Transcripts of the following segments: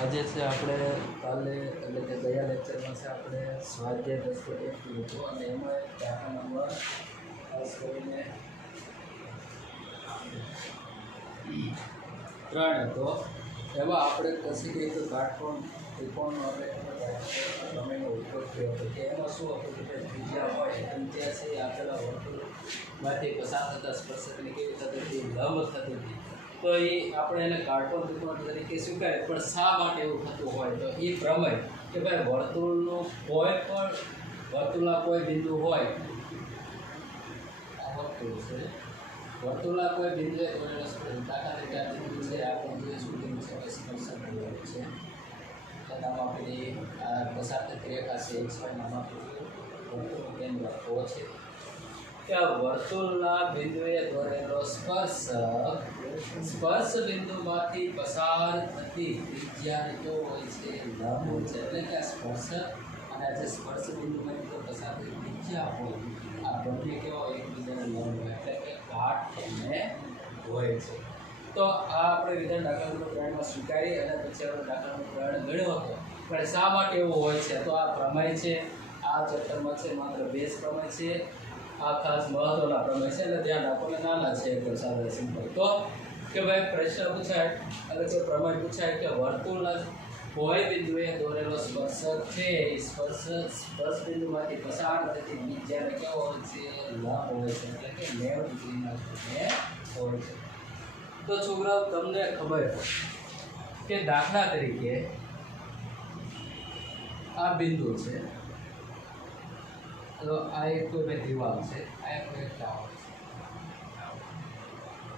આજે છે આપણે કાલે એટલે કે ગયા લેક્ચરમાં છે આપણે સ્વાધ્યાય 10.1 લીધું અને એમાં એક દાખલા નંબર ખાસ કરીને 3 હતો. એમાં આપણે કશી કંઈક કાટકોણ ત્રિકોણ પ્રમેયનો ઉપયોગ થયો હતો કે એમાં શું હતું કે ત્રિજ્યા હોય અને ત્યાં છે આપેલા વર્તુળમાંથી પસાર થતા સ્પર્શકની કેવી થતી હતી, લંબ થતી હતી. તો એ આપણે એને કાટકોણ ત્રિકોણ તરીકે સ્વીકારે, પણ શા માટે એવું થતું હોય? તો એ પ્રમેય કે ભાઈ વર્તુળનું કોઈ પણ વર્તુળના કોઈ બિંદુ હોય, આ વર્તુળ છે, વર્તુળના કોઈ બિંદુએ દાખલા તરીકે આ બિંદુ છે, આપણે જે શૂટિંગ છે કે સ્પર્શક છે, નામ આપેલી આ પસાર થતી રેખા છે XY નામ આપેલું વર્તુળનું કેન્દ્ર O છે કે આ વર્તુળના બિંદુએ દોરેલો સ્પર્શ બિંદુમાંથી પસાર થતી ત્રિજ્યા તો હોય છે લંબ હોય છે. એટલે કે આ સ્પર્શક અને જે સ્પર્શ બિંદુમાંથી પસાર થતી ત્રિજ્યા હોય આ બંને કેવા હોય? એકબીજાને લંબ હોય, એટલે કે કાટખૂણે હોય છે. તો આ આપણે વિધાન દાખલા નંબર 3 માં સ્વીકારી અને પછી આપણે દાખલા નંબર 3 ગણ્યો હતો. પણ શા માટે એવું હોય છે? તો આ પ્રમેય છે, આ ચેપ્ટરમાં છે માત્ર 2 પ્રમેય છે. આ ખાસ મહત્વના પ્રમેય છે એટલે ધ્યાન રાખો. નાના છે એકદમ સારા સિમ્પલ. તો કે ભાઈ પ્રશ્ન પૂછાય એટલે કે પ્રમેય પૂછાય કે વર્તુળના કોઈ બિંદુએ દોરેલો સ્પર્શક છે, સ્પર્શ બિંદુમાંથી પસાર થતી ત્રિજ્યા કેવો હોય છે? લંબ હોય છે, એટલે કે 90 ડિગ્રીના ખૂણે હોય છે. તો છોકરાઓ તમને ખબર કે દાખલા તરીકે આ બિંદુ છે, તો આ એક કોઈ દિવાલ છે, આ એક કોઈ ટાવર છે,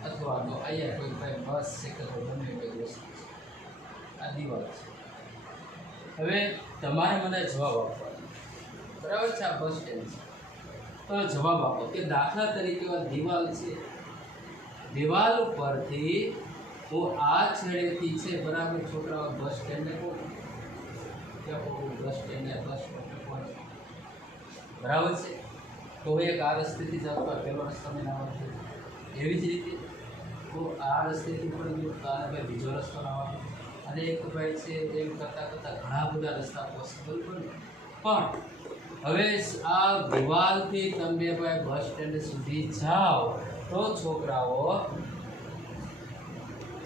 અથવા તો અહીંયા કોઈ બસ છે કે ગમે કોઈ વસ્તુ છે, આ દિવાલ છે. હવે તમારે મને જવાબ આપવાનો, બરાબર છે? આ બસ સ્ટેન્ડ છે, તો જવાબ આપો કે દાખલા તરીકે આ દિવાલ છે, દિવાલ ઉપરથી હું આ છેડેથી છે, બરાબર છોકરાઓ બસ સ્ટેન્ડને કોણ બસ સ્ટેન્ડને બસ સ્ટોપે પહોંચે, બરાબર છે? તો એક આ રસ્તેથી જાવ તો પહેલો રસ્તો મને આવડશે, એવી જ રીતે તો આ રસ્તેથી પણ ગયો તો આને ભાઈ બીજો રસ્તો આવવાનો, અને એક ભાઈ છે એમ કરતાં ઘણા બધા રસ્તા પોસિબલ બને. પણ હવે આ દિવાલથી તમે ભાઈ બસ સ્ટેન્ડ સુધી જાઓ તો છોકરાઓ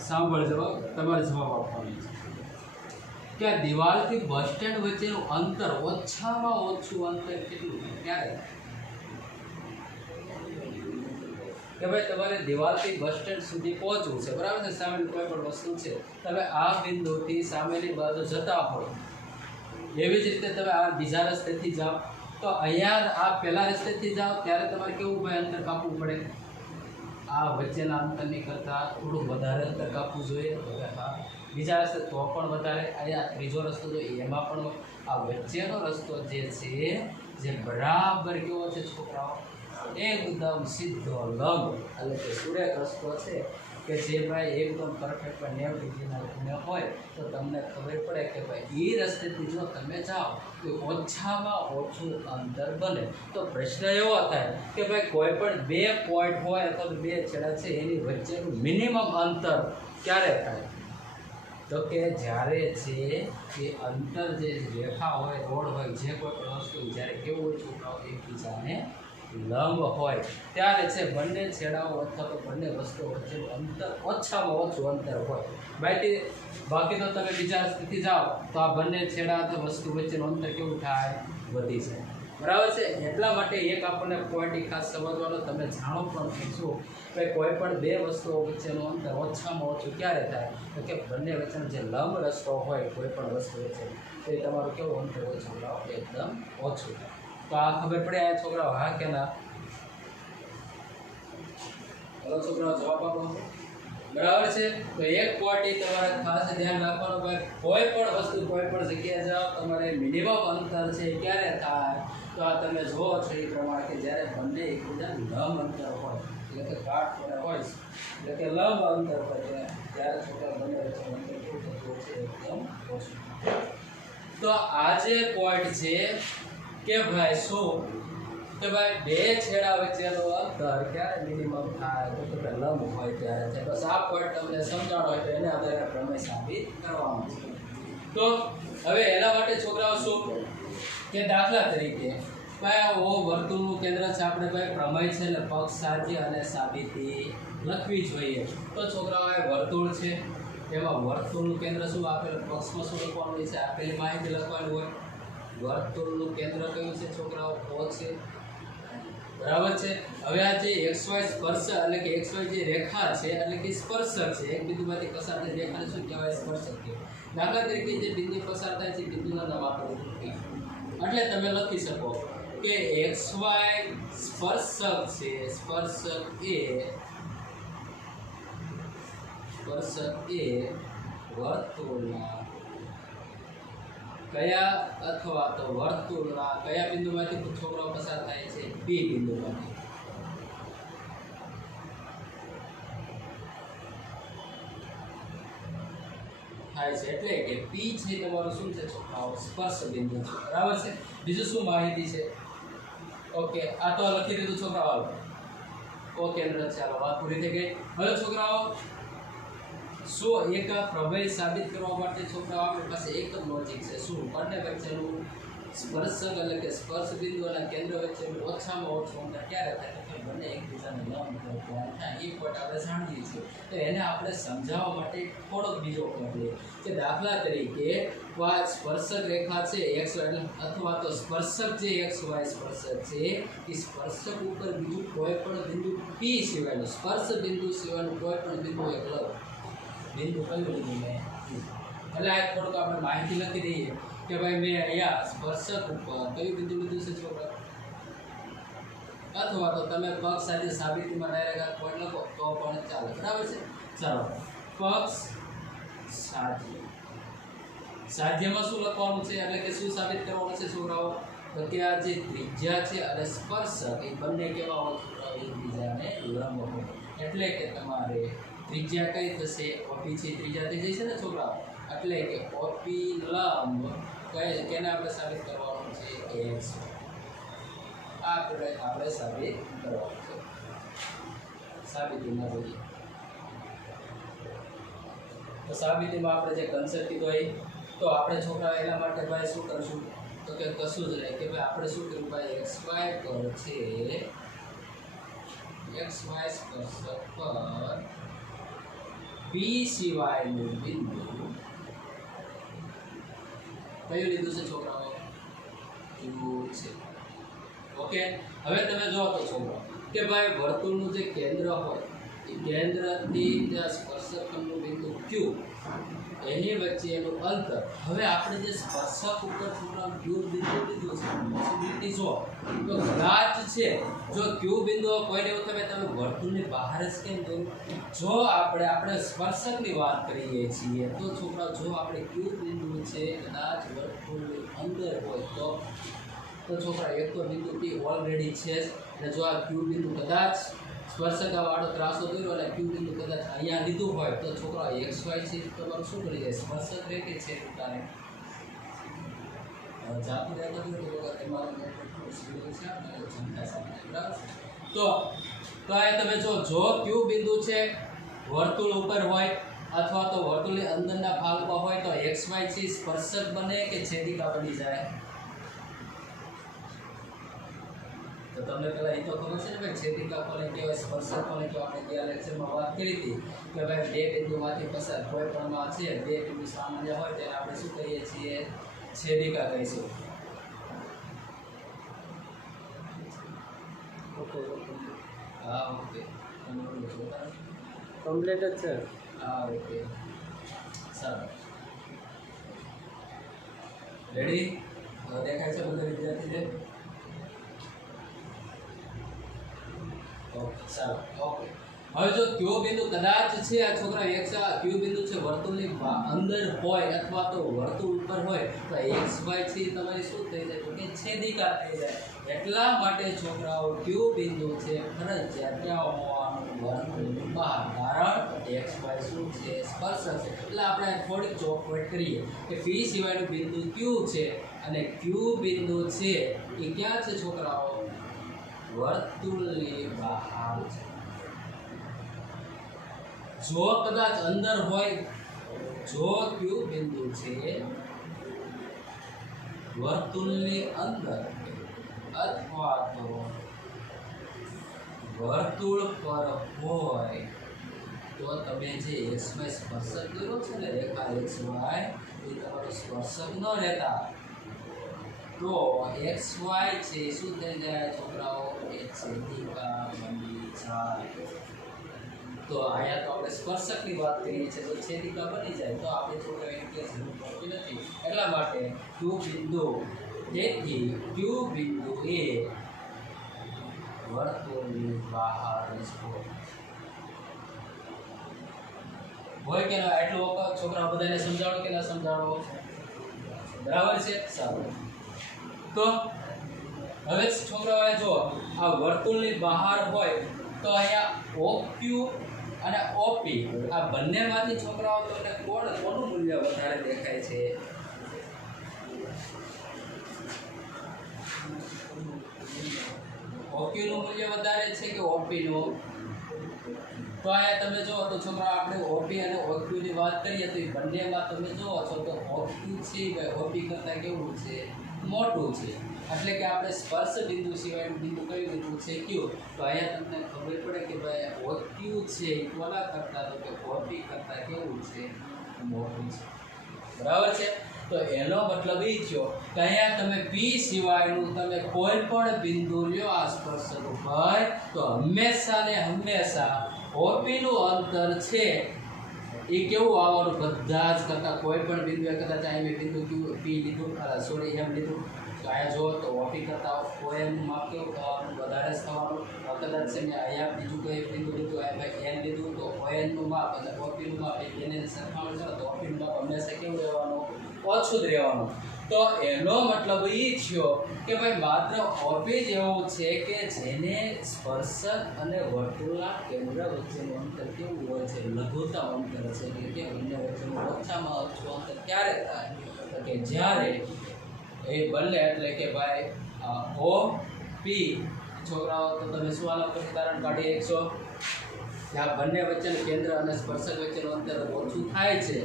સાંભળજો, તમારે જવાબ આપવાનો છે કે આ દિવાલથી બસ સ્ટેન્ડ વચ્ચેનું અંતર ઓછામાં ઓછું અંતર કેટલું? ક્યારે કે ભાઈ તમારે દિવાલથી બસ સ્ટેન્ડ સુધી પહોંચવું છે, બરાબર છે? સામેની કોઈ પણ વસ્તુ છે, તમે આ બિંદુથી સામેની બાજુ જતા હોય, એવી જ રીતે તમે આ બીજા રસ્તેથી જાઓ તો અહીંયા આ પહેલા રસ્તેથી જાઓ ત્યારે તમારે કેવું ભાઈ અંતર કાપવું પડે? આ વચ્ચેના અંતરની કરતાં થોડું વધારે અંતર કાપવું જોઈએ. હા, બીજા રસ્તે તો પણ વધારે. અહીંયા ત્રીજો રસ્તો જો એમાં પણ આ વચ્ચેનો રસ્તો જે છે જે બરાબર કેવો છે છોકરાઓ? એકદમ સીધો લંબ, એટલે કે સુરેખ રસ્તો છે કે જે ભાઈ એકદમ પરફેક્ટ 90 ડિગ્રીના ખૂણે હોય. તો તમને ખબર પડે કે ભાઈ એ રસ્તેથી જો તમે જાઓ તો ઓછામાં ઓછું અંતર બને. તો પ્રશ્ન એવો થાય કે ભાઈ કોઈ પણ 2 પોઈન્ટ હોય અથવા 2 છેડા છે એની વચ્ચેનું મિનિમમ અંતર ક્યારે થાય? તો કે જ્યારે છે એ અંતર જે રેખા હોય, રોડ હોય, જે કોઈ પણ વસ્તુ જ્યારે કેવું હોય છોકરાઓ એકબીજાને લંબ હોય ત્યારે છે બંને છેડાઓ અથવા તો બંને વસ્તુઓ વચ્ચેનું અંતર ઓછામાં ઓછું અંતર હોય. બાકી તો તમે બીજા રસ્તેથી જાઓ તો આ બંને છેડા અથવા વસ્તુ વચ્ચેનું અંતર કેવું થાય? વધી જાય, બરાબર છે? એટલા માટે એક આપણને પોઈન્ટ ખાસ સમજવાનો, તમે જાણો પણ છો કે કોઈ પણ 2 વસ્તુઓ વચ્ચેનું અંતર ઓછામાં ઓછું ક્યારે થાય? તો કે બંને વચ્ચેનો જે લંબ રસ્તો હોય કોઈ પણ વસ્તુ વચ્ચે, તો એ તમારું કેવું અંતર હોય છોકરાઓ? એકદમ ઓછું થાય. તો આ ખબર પડે આ છોકરાઓ? હા કે ના? હલો છોકરાઓ, જવાબ આપો, બરાબર છે? તો એક પોઈન્ટ તમારે ખાસ ધ્યાન રાખવાનું, ભાઈ કોઈ પણ વસ્તુ કોઈ પણ જગ્યાએ જાઓ તમારે મિનિમમ અંતર છે ક્યારે થાય? તો આ તમે જુઓ છો એ પ્રમાણે કે જ્યારે બંને એકબીજા લંબ અંતર હોય, એટલે કે કાટખૂણે હોય, એટલે કે લંબ અંતર હોય, ત્યારે છોકરા બંને વચ્ચેનું અંતર કેવું થતું છે? એકદમ ઓછું. તો આ જે પોઈન્ટ છે કે ભાઈ શું કે ભાઈ 2 છેડા વચ્ચેનો અંતર ક્યારે મિનિમમ થાય? તો કે લંબ હોય ત્યારે છે. બસ આ પોઈન્ટ તમને સમજાણો હોય તો એને આધારે પ્રમેય સાબિત કરવાનો છે. તો હવે એના માટે છોકરાઓ શું કે દાખલા તરીકે ભાઈ ઓ વર્તુળનું કેન્દ્ર છે, આપણે ભાઈ પ્રમેય છે ને પક્ષ સાધ્ય અને સાબિતી લખવી જોઈએ. તો છોકરાઓ એ વર્તુળ છે, એમાં વર્તુળનું કેન્દ્ર શું આપેલું, પક્ષમાં શું લખવાનું હોય છે, આપેલી માહિતી લખવાની હોય. વર્તુળનું કેન્દ્ર કયું છે છોકરાઓ, O છે, બરાબર છે. હવે આ જે XY સ્પર્શક એટલે કે XY જે રેખા છે એટલે કે સ્પર્શક છે, એક બિંદુમાંથી પસાર થતી રેખાને શું કહેવાય, સ્પર્શક કહેવાય. દાખલા તરીકે જે બિંદુ પસાર થાય છે બિંદુનું નામ આપણે એટલે તમે લખી શકો કે XY સ્પર્શક છે, સ્પર્શક એ વર્તુળના કયા અથવા તો વર્તુળના કયા બિંદુમાંથી છોકરાઓ પસાર થાય છે, B બિંદુમાંથી. થાય છે એટલે કે P છે તમારું શું છે છોકરાઓ, સ્પર્શ બિંદુ છે, બરાબર છે. બીજું શું માહિતી છે, ઓકે આ તો લખી દીધું છોકરાઓ, ઓ કેન્દ્ર. ચાલો વાત પૂરી થઈ ગઈ. હવે છોકરાઓ શું એક પ્રમેય સાબિત કરવા માટે છોકરાઓ આપણી પાસે એક જ લોજિક છે, શું બંને વચ્ચેનું સ્પર્શક એટલે કે સ્પર્શ બિંદુ અને કેન્દ્ર વચ્ચેનું ઓછામાં ઓછું અંતર ક્યારે થાય તો બંને એકબીજાને લંબ થાય. એ પોઈન્ટ આપણે જાણીએ છીએ. તો એને આપણે સમજાવવા માટે થોડોક બીજો પોઈન્ટ લઈએ કે દાખલા તરીકે આ સ્પર્શક રેખા છે XY અથવા તો સ્પર્શક જે XY સ્પર્શક છે એ સ્પર્શક ઉપર બીજું કોઈ પણ બિંદુ P સિવાયનું સ્પર્શ બિંદુ સિવાયનું કોઈ પણ બિંદુ એક લંબ બિંદુ કયું લીધું મેં, એટલે આ થોડુંક આપણે માહિતી લખી દઈએ કે ભાઈ મેં અહીંયા સ્પર્શક ઉપર કયું બિંદુ લીધું છે છોકરા, અથવા તો તમે પક્ષ સાથે સાબિતીમાં ડાયરેક્ટ આ પોઈન્ટ લખો તો પણ ચાલે, બરાબર છે. ચાલો પક્ષ સાધ્ય, સાધ્યમાં શું લખવાનું છે એટલે કે શું સાબિત કરવાનું છે છોકરાઓ, તો કે આ જે ત્રિજ્યા છે અને સ્પર્શક એ બંને કેવા હોય છોકરાઓ, એકબીજાને લંબ હોય. એટલે કે તમારે ત્રિજ્યા કઈ થશે, OP છે ત્રિજ્યા થઈ જશે ને છોકરાઓ, એટલે કે OP લંબ કેને આપણે સાબિત કરવાનું છે, X. આપણે સાબિત કરવાનું છે, સાબિતીમાં જોઈએ તો સાબિતીમાં આપણે જે કન્સેપ્ટ કીધો હોય તો આપણે છોકરા એના માટે ભાઈ શું કરશું તો કે કશું જ નહીં કે ભાઈ આપણે શું કર્યું ભાઈ XY પર છે, XY સ્પર્શક પર P સિવાયનું બિંદુ કયું લીધું છે છોકરાઓ, Q છે. ઓકે હવે તમે જો તો છોકરાઓ કે ભાઈ વર્તુળનું જે કેન્દ્ર હોય એ કેન્દ્રથી ત્યાં સ્પર્શકનું બિંદુ Q એની વચ્ચેનું અંતર. હવે આપણે જે સ્પર્શક ઉપર છોકરાઓ Q બિંદુ લીધું છે પોસિબિલિટી જો તો કદાચ છે જો Q બિંદુ કોઈને એવું તમે વર્તુળની બહાર જ કેમ દો, જો આપણે સ્પર્શકની વાત કરીએ છીએ તો છોકરાઓ જો આપણે Q બિંદુ છે કદાચ વર્તુળની અંદર હોય તો છોકરા એક તો બિંદુ P ઓલરેડી છે અને જો આ Q બિંદુ કદાચ સ્પર્શકવાળો ત્રાસો દોર્યો અને Q બિંદુ કદાચ અહીંયા લીધું હોય તો છોકરા XY છે તમારું શું કરી જાય, સ્પર્શક રેખે છે ઉતારે જાતું રહેતો હોય તો તમારું તો આ તમે જો Q બિંદુ છે વર્તુળ ઉપર હોય અથવા તો વર્તુળની અંદરના ભાગમાં હોય તો XY છે સ્પર્શક બને કે છેદિકા બની જાય. તો તમને પહેલા એ તો ખબર છે ને ભાઈ છેદિકા કોને કહેવાય, સ્પર્શક કોને કહેવાય. આપણે ગયા લેક્ચરમાં વાત કરી હતી કે ભાઈ બે બિંદુમાંથી પસાર કોઈ પણમાં છે બે બિંદુ સામાન્ય હોય તેને આપણે શું કહીએ છીએ, છેદિકા કહીશું. ઓકે હા ઓકે કમ્પ્લીટ જ છે. હા ઓકે સારું રેડી દેખાય છે બધા વિદ્યાર્થીને, સારું ઓકે. હવે જો Q બિંદુ કદાચ છે આ છોકરા Q બિંદુ છે વર્તુળની અંદર હોય અથવા તો વર્તુળ ઉપર હોય તો XY છે તમારી શું થઈ જાય તો કે છેદિકા થઈ જાય. એટલા માટે છોકરાઓ Q બિંદુ છે ફરજિયાત ક્યાં હોવાનું, વર્તુળની બહાર, કારણ XY શું છે સ્પર્શક છે. એટલે આપણે થોડીક ચોખવટ કરીએ કે P સિવાયનું બિંદુ Q છે અને Q બિંદુ છે એ ક્યાં છે છોકરાઓ, વર્તુળની બહાર છે. જો કદાચ અંદર હોય જો ક્યુ બિંદુ છે વર્તુળની અંદર અથવા તો વર્તુળ પર હોય તો તમે જે xy સ્પર્શક દોરો છે ને રેખા xy એ તમારો સ્પર્શક ન રહેતા તો xy છે શું થઈ જાય છોકરાઓ એ છેદિકા બની જાય. તો અહીંયા તો આપણે સ્પર્શકની વાત કરીએ છીએ તો છેદિકા બની જાય તો આપણે છોકરાઓ એની કે જરૂર પડતી નથી. એટલા માટે ક્યુ બિંદુ તેથી ક્યુ બિંદુ એ વર્તુળની બહાર હોય કે ના એટલું વખત છોકરા બધાને સમજાવો કે ના સમજાવો બરાબર છે. સારું તો હવે છોકરાઓએ જો આ વર્તુળની બહાર હોય તો અહીંયા OQ અને OP આ બંનેમાંથી છોકરાઓ તમને કોનું મૂલ્ય વધારે દેખાય છે? OQ નું મૂલ્ય વધારે છે કે OP નું? તો અહીંયા તમે જો તો છોકરા આપણે OP અને OQ ની વાત કરીએ તો એ બંનેમાં તમે જોવો છો તો OQ છે ભાઈ OP કરતાં કેવું છે? મોટું છે. એટલે કે આપણે સ્પર્શ બિંદુ સિવાયનું બિંદુ કયું બિંદુ છે ક્યુ. તો અહીંયા તમને ખબર પડે કે ભાઈ OQ છે એ કોના કરતાં તો કે OP કરતાં કેવું છે? મોટું છે. બરાબર છે. તો એનો મતલબ એ થયો કે અહીંયા તમે P સિવાયનું તમે કોઈ પણ બિંદુ લ્યો આ સ્પર્શક ઉપર તો હંમેશા ને હંમેશા OP નું અંતર છે એ કેવું આવવાનું? બધા જ કરતાં કોઈ પણ બિંદુએ કદાચ અહીંયા બિંદુ P લીધું સોરી એમ લીધું તો અહીંયા જો તો OP કરતાં OM નું માપ કેવું થવાનું? વધારે જ થવાનું. કદાચ છે મેં અહીંયા બીજું કોઈ બિંદુ લીધું અહીંયા N લીધું તો ON નું માપ અને OP નું માપ એને સરખામણી કરો તો OP નું માપ હંમેશા કેવું રહેવાનું? ઓછું જ રહેવાનું. તો એનો મતલબ એ થયો કે ભાઈ માત્ર OP જ એવું છે કે જેને સ્પર્શક અને વર્તુળના કેન્દ્ર વચ્ચેનું અંતર કેવું હોય છે? લઘુત્તમ અંતર છે. કે બંને વચ્ચેનું ઓછામાં ઓછું અંતર ક્યારે થાય? તો કે જ્યારે એ બંને એટલે કે ભાઈ OP છોકરાઓ તો તમે શું આના પછી તારણ કાઢી શકશો કે આ બંને વચ્ચેનું કેન્દ્ર અને સ્પર્શક વચ્ચેનું અંતર ઓછું થાય છે.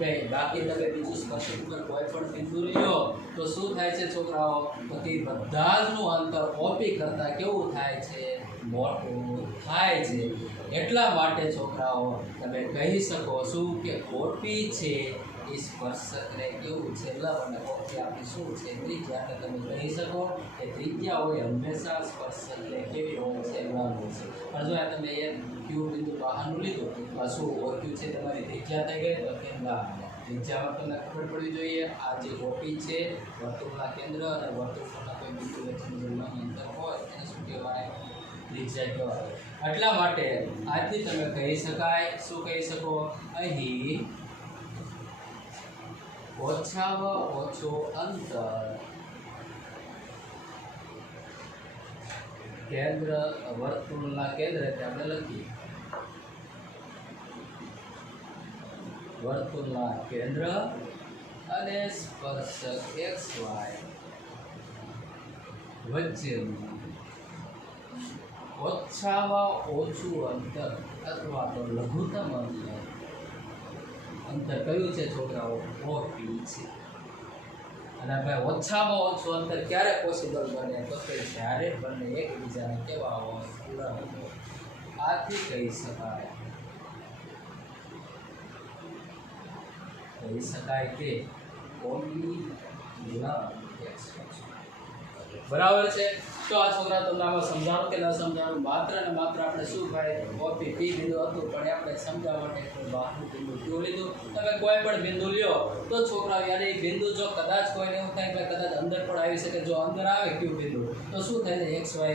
કે બાકી તમે બીજું સ્પર્શક ઉપર કોઈ પણ બિંદુ લ્યો તો શું થાય છે છોકરાઓ? તો તે બધા જનું અંતર OP કરતાં કેવું થાય છે? મોટું થાય છે. એટલા માટે છોકરાઓ તમે કહી શકો શું કે OP છે એ સ્પર્શકને કેવું છે? લંબ અને OP આપણી શું છે? ત્રિજ્યા. એટલે તમે કહી શકો કે ત્રિજ્યા હોય હંમેશા સ્પર્શકને કેવી હોય છે? લંબ હોય છે. પણ જો આ તમે એક ક્યુ બિંદુ બહારનું લીધું તો શું OQ છે તમારી ત્રિજ્યા થઈ ગઈ? તો કે ના. ત્રિજ્યામાં તમને ખબર પડવી જોઈએ આ જે OP છે વર્તુળના કેન્દ્ર અને વર્તુળ પરના કોઈ બિંદુ વચ્ચેનું જે લંબ અંતર હોય એને શું કહેવાય? ત્રિજ્યા કહેવાય. એટલા માટે આથી તમે કહી શકાય શું કહી શકો? અહીં ઓછામાં ઓછું અંતર કેન્દ્ર વર્તુળના કેન્દ્રથી આપણે લખીએ વર્તુળના કેન્દ્ર અને સ્પર્શક XY વચ્ચેનું ઓછામાં ઓછું અંતર અથવા તો લઘુત્તમ અંતર કયું છે છોકરાઓ? OP છે. અને ભાઈ ઓછામાં ઓછું અંતર ક્યારે પોસિબલ બને? તો કે જ્યારે બંને એકબીજાને કેવા હોય? પૂરા હોય. આથી કહી શકાય કે OP બરાબર છે. તો આ છોકરા તમને આમાં સમજાવો કે ન સમજાવો? માત્ર ને માત્ર આપણે શું ભાઈ OP P બિંદુ હતું પણ આપણે સમજાવવા માટે બહારનું બિંદુ ક્યુ લીધું. તમે કોઈ પણ બિંદુ લ્યો તો છોકરાઓ યાર એ બિંદુ જો કદાચ કોઈને એવું થાય કે કદાચ અંદર પણ આવી શકે. જો અંદર આવે ક્યુ બિંદુ તો શું થાય છે? XY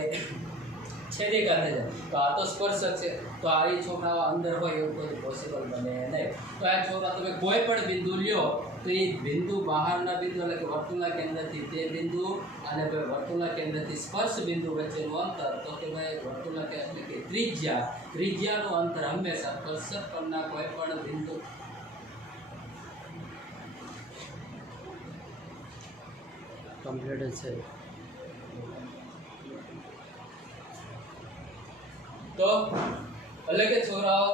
છેદિકા થઈ જાય. તો આ તો સ્પર્શક છે તો આ છોકરાઓ અંદર હોય એવું કોઈ પોસિબલ બને નહીં. તો આ છોકરા તમે કોઈ પણ બિંદુ લ્યો તો એ બિંદુ બહારના બિંદુ એટલે કે વર્તુળના કેન્દ્રથી તે બિંદુ અને ભાઈ વર્તુળના કેન્દ્રથી સ્પર્શ બિંદુ વચ્ચેનું અંતર તો કે ભાઈ વર્તુળના એટલે કે ત્રિજ્યાનું અંતર હંમેશા સ્પર્શક પરના કોઈ પણ બિંદુ કમ્પ્લીટ છે. તો એટલે કે છોકરાઓ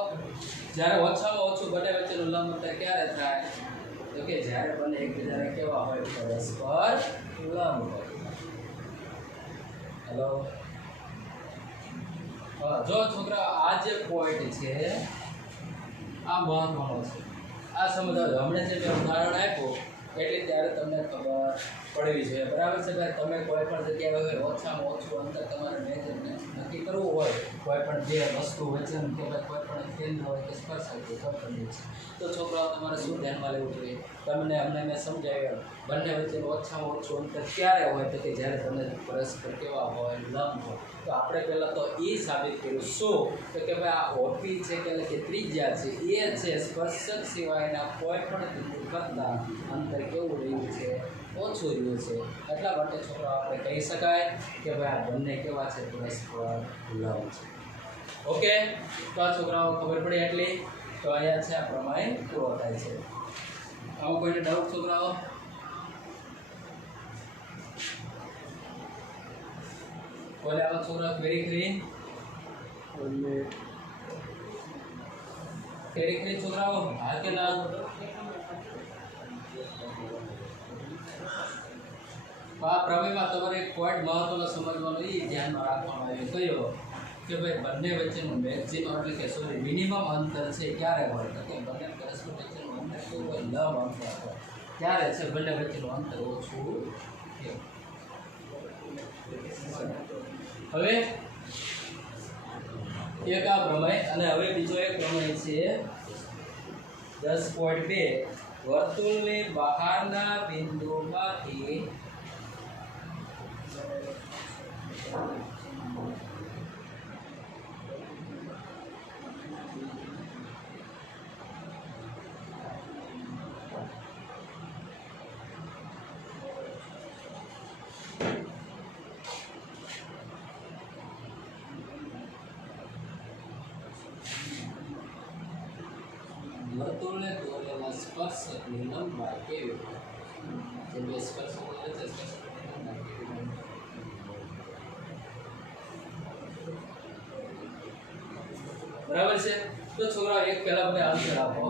જ્યારે ઓછામાં ઓછું બંને વચ્ચેનું લંબ અંતર ક્યારે થાય તો કે જ્યારે બંને એકબીજાને કેવા હોય પરસ્પર લંબ હોય હેલો જો છોકરા આ જે પોઈન્ટ છે આ મહત્વનો છે આ સમજાવજો હમણાં જે મેં ઉદાહરણ આપ્યું એટલે ત્યારે તમને ખબર પડવી જોઈએ બરાબર છે ભાઈ તમે કોઈ પણ જગ્યાએ હોય ઓછામાં ઓછું અંતર તમારે મેજરમેન્ટ નક્કી કરવું હોય કોઈ પણ જે વસ્તુ વચન કે કોઈ પણ કેન્દ્ર હોય કે સ્પર્શક હોય કોઈ પણ છે તો છોકરાઓ તમારે શું ધ્યાનમાં લેવું જોઈએ તમને અમને મેં સમજાવ્યું બંને વચ્ચેનું ઓછામાં ઓછું અંતર ક્યારે હોય તો કે જ્યારે તમને પરસ્પર કેવા હોય લંબ હોય તો આપણે પહેલાં તો એ સાબિત કર્યું શું તો કે ભાઈ આ ઓપી છે કે એટલે કે ત્રિજ્યા છે એ છે સ્પર્શક સિવાયના કોઈ પણ બિંદુ કરતાં અંતર કેવું રહ્યું છે ઓછું રહ્યું છે એટલા માટે છોકરાઓ આપણે કહી શકાય કે ભાઈ આ બંને કેવા છે પરસ્પર લંબ છે ઓકે તો આ છોકરાઓ ખબર પડે એટલી તો અહીંયા છે આ પ્રમાણે પૂરો થાય છે આમાં કોઈને ડાઉટ છોકરાઓ બોલે આવા છોકરા વેરી ક્લીન વેરી ક્લીન છોકરાઓ હા કે ના આ પ્રમેયમાં તમારે એક પોઈન્ટ મહત્વનો સમજવાનો એ ધ્યાનમાં રાખવામાં આવ્યો કયો કે ભાઈ બંને વચ્ચેનું મેક્સિમમ એટલે કે સોરી મિનિમમ અંતર છે ક્યારે હોય તો કે બંને પરસ્પર વચ્ચેનું અંતર કેવું હોય લંબ અંતર હોય ત્યારે છે બંને વચ્ચેનું અંતર ઓછું હવે એક આ પ્રમેય અને હવે બીજો એક પ્રમેય છે 10.2 વર્તુળની બહારના બિંદુમાંથી વર્તુળને દોરેલા સ્પર્શકની લંબાઈ કેવી હોય જે બે સ્પર્શકો છે સ્પર્શકની લંબાઈ કેવી હોય બરાબર છે તો છોકરા એક પહેલા મને આન્સર આપો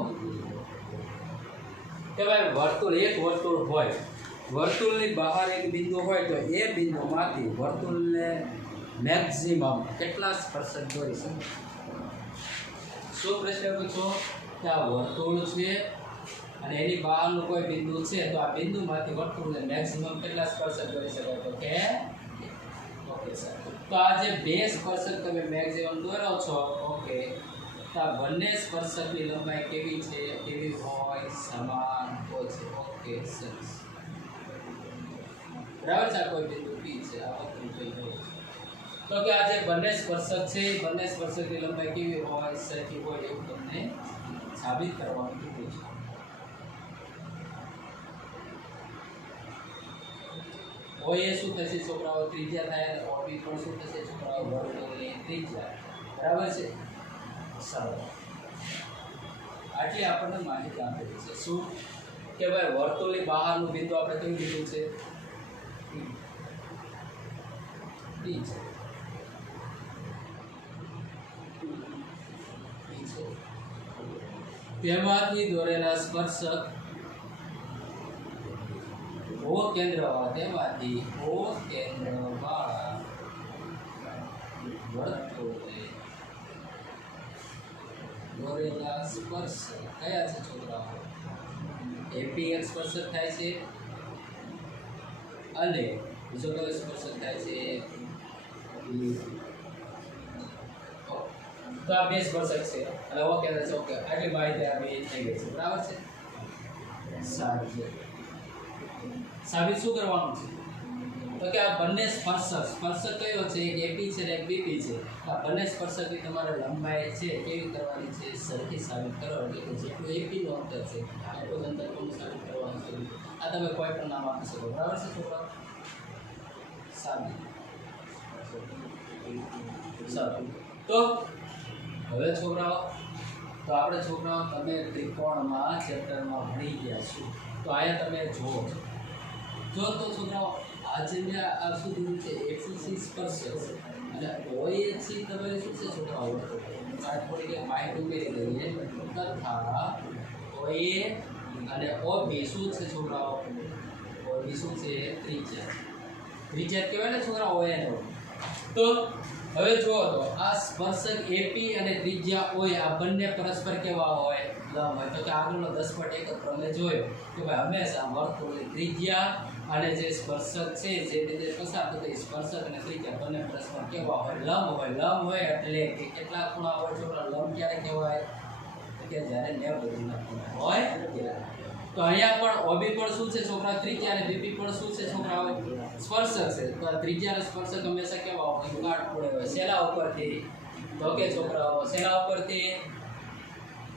કે ભાઈ વર્તુળ એક વર્તુળ હોય વર્તુળની બહાર એક બિંદુ હોય તો એ બિંદુમાંથી વર્તુળને મેક્સિમમ કેટલા સ્પર્શક દોરી શકે શું પ્રશ્ન પૂછો કે આ વર્તુળ છે અને એની બહારનું કોઈ બિંદુ છે તો આ બિંદુમાંથી વર્તુળને મેક્સિમમ કેટલા સ્પર્શક દોરી શકાય તો કે ઓકે સર તો આ જે બે સ્પર્શક તમે મેક્સિમમ દોરો છો ઓકે તો આ બંને સ્પર્શકની લંબાઈ કેવી હોય સમાન હોય છે ઓકે સરસ બરાબર છે કોઈ બિંદુ પી છે આ વસ્તુ થઈ ગયું તો કે આ જે બંને સ્પર્શક છે એ બંને સ્પર્શકની લંબાઈ કેવી હોય સરખી હોય એવું તમને સાબિત કરવાનું કીધું છે ઓએ શું થશે છોકરાઓ ત્રિજ્યા થાય અને ઓબી પણ શું થશે છોકરાઓ વર્તુળની ત્રિજ્યા બરાબર છે સારું આટલી આપણને માહિતી આપેલી છે શું કે ભાઈ વર્તુળની બહારનું બિંદુ આપણે કેવું કીધું છે તેમાંથી દોરેલા સ્પર્શક ઓ કેન્દ્રવાળા તેમાંથી ઓ કેન્દ્રવાળા વર્તુળે દોરેલા સ્પર્શક કયા છે છોકરાઓ એપી એક સ્પર્શક થાય છે અને બીજો કયો સ્પર્શક થાય છે તો આ બે સ્પર્શક છે અને ઓ કેન્દ્ર છે ઓકે આટલી માહિતી આપી થઈ ગઈ છે બરાબર છે સારું છે સાબિત શું કરવાનું છે તો કે આ બંને સ્પર્શક કયો છે એક એપી છે અને એક બીપી છે આ બંને સ્પર્શકની તમારે લંબાઈ છે કેવી કરવાની છે સરખી સાબિત કરો એટલે કે જેટલું એપી નું અંતર છે એટલું અંતર તમને સાબિત કરવાનું છે આ તમે કોઈ પણ નામ આપી શકો બરાબર છે છોકરાઓ સાબિત સારું તો હવે છોકરાઓ તો આપણે છોકરાઓ તમે ત્રિકોણમાં ચેપ્ટરમાં ભણી ગયા છો તો અહીંયા તમે જુઓ છો તો છોકરાઓ આજે મેં આ શું કીધું છે એફસી સ્પર્શક અને ઓએસી તમારે શું છે છોકરાઓ આ થોડી માહિતી ઉમેરી દઈએ તથા OA અને OB શું છે છોકરાઓ OB શું છે ત્રિજ્યા કહેવાય ને છોકરાઓ OA ને તો હવે જુઓ તો આ સ્પર્શક AP અને ત્રિજ્યા OA આ બંને પરસ્પર કેવા હોય લંબ હોય તો કે આગળનો 10 પોઈન્ટ એક પ્રમેય જોયો કે ભાઈ હંમેશા વર્તુળની ત્રિજ્યા અને જે સ્પર્શક છે જે રીતે પસાર થતો એ સ્પર્શક અને ત્રિજ્યા બંને પરસ્પર કેવા હોય લંબ હોય એટલે કે કેટલા ખૂણા હોય છોકરા લંબ ક્યારે કહેવાય કે જ્યારે 90 ડિગ્રીના ખૂણા હોય ત્યારે તો અહીંયા પણ OB પણ શું છે છોકરા ત્રિજ્યા અને BP પણ શું છે છોકરાઓ સ્પર્શક છે તો ત્રિજ્યા અને સ્પર્શક હંમેશા કેવા હોય કાટખૂણે હોય શેના ઉપરથી તો કે છોકરાઓ શેના ઉપરથી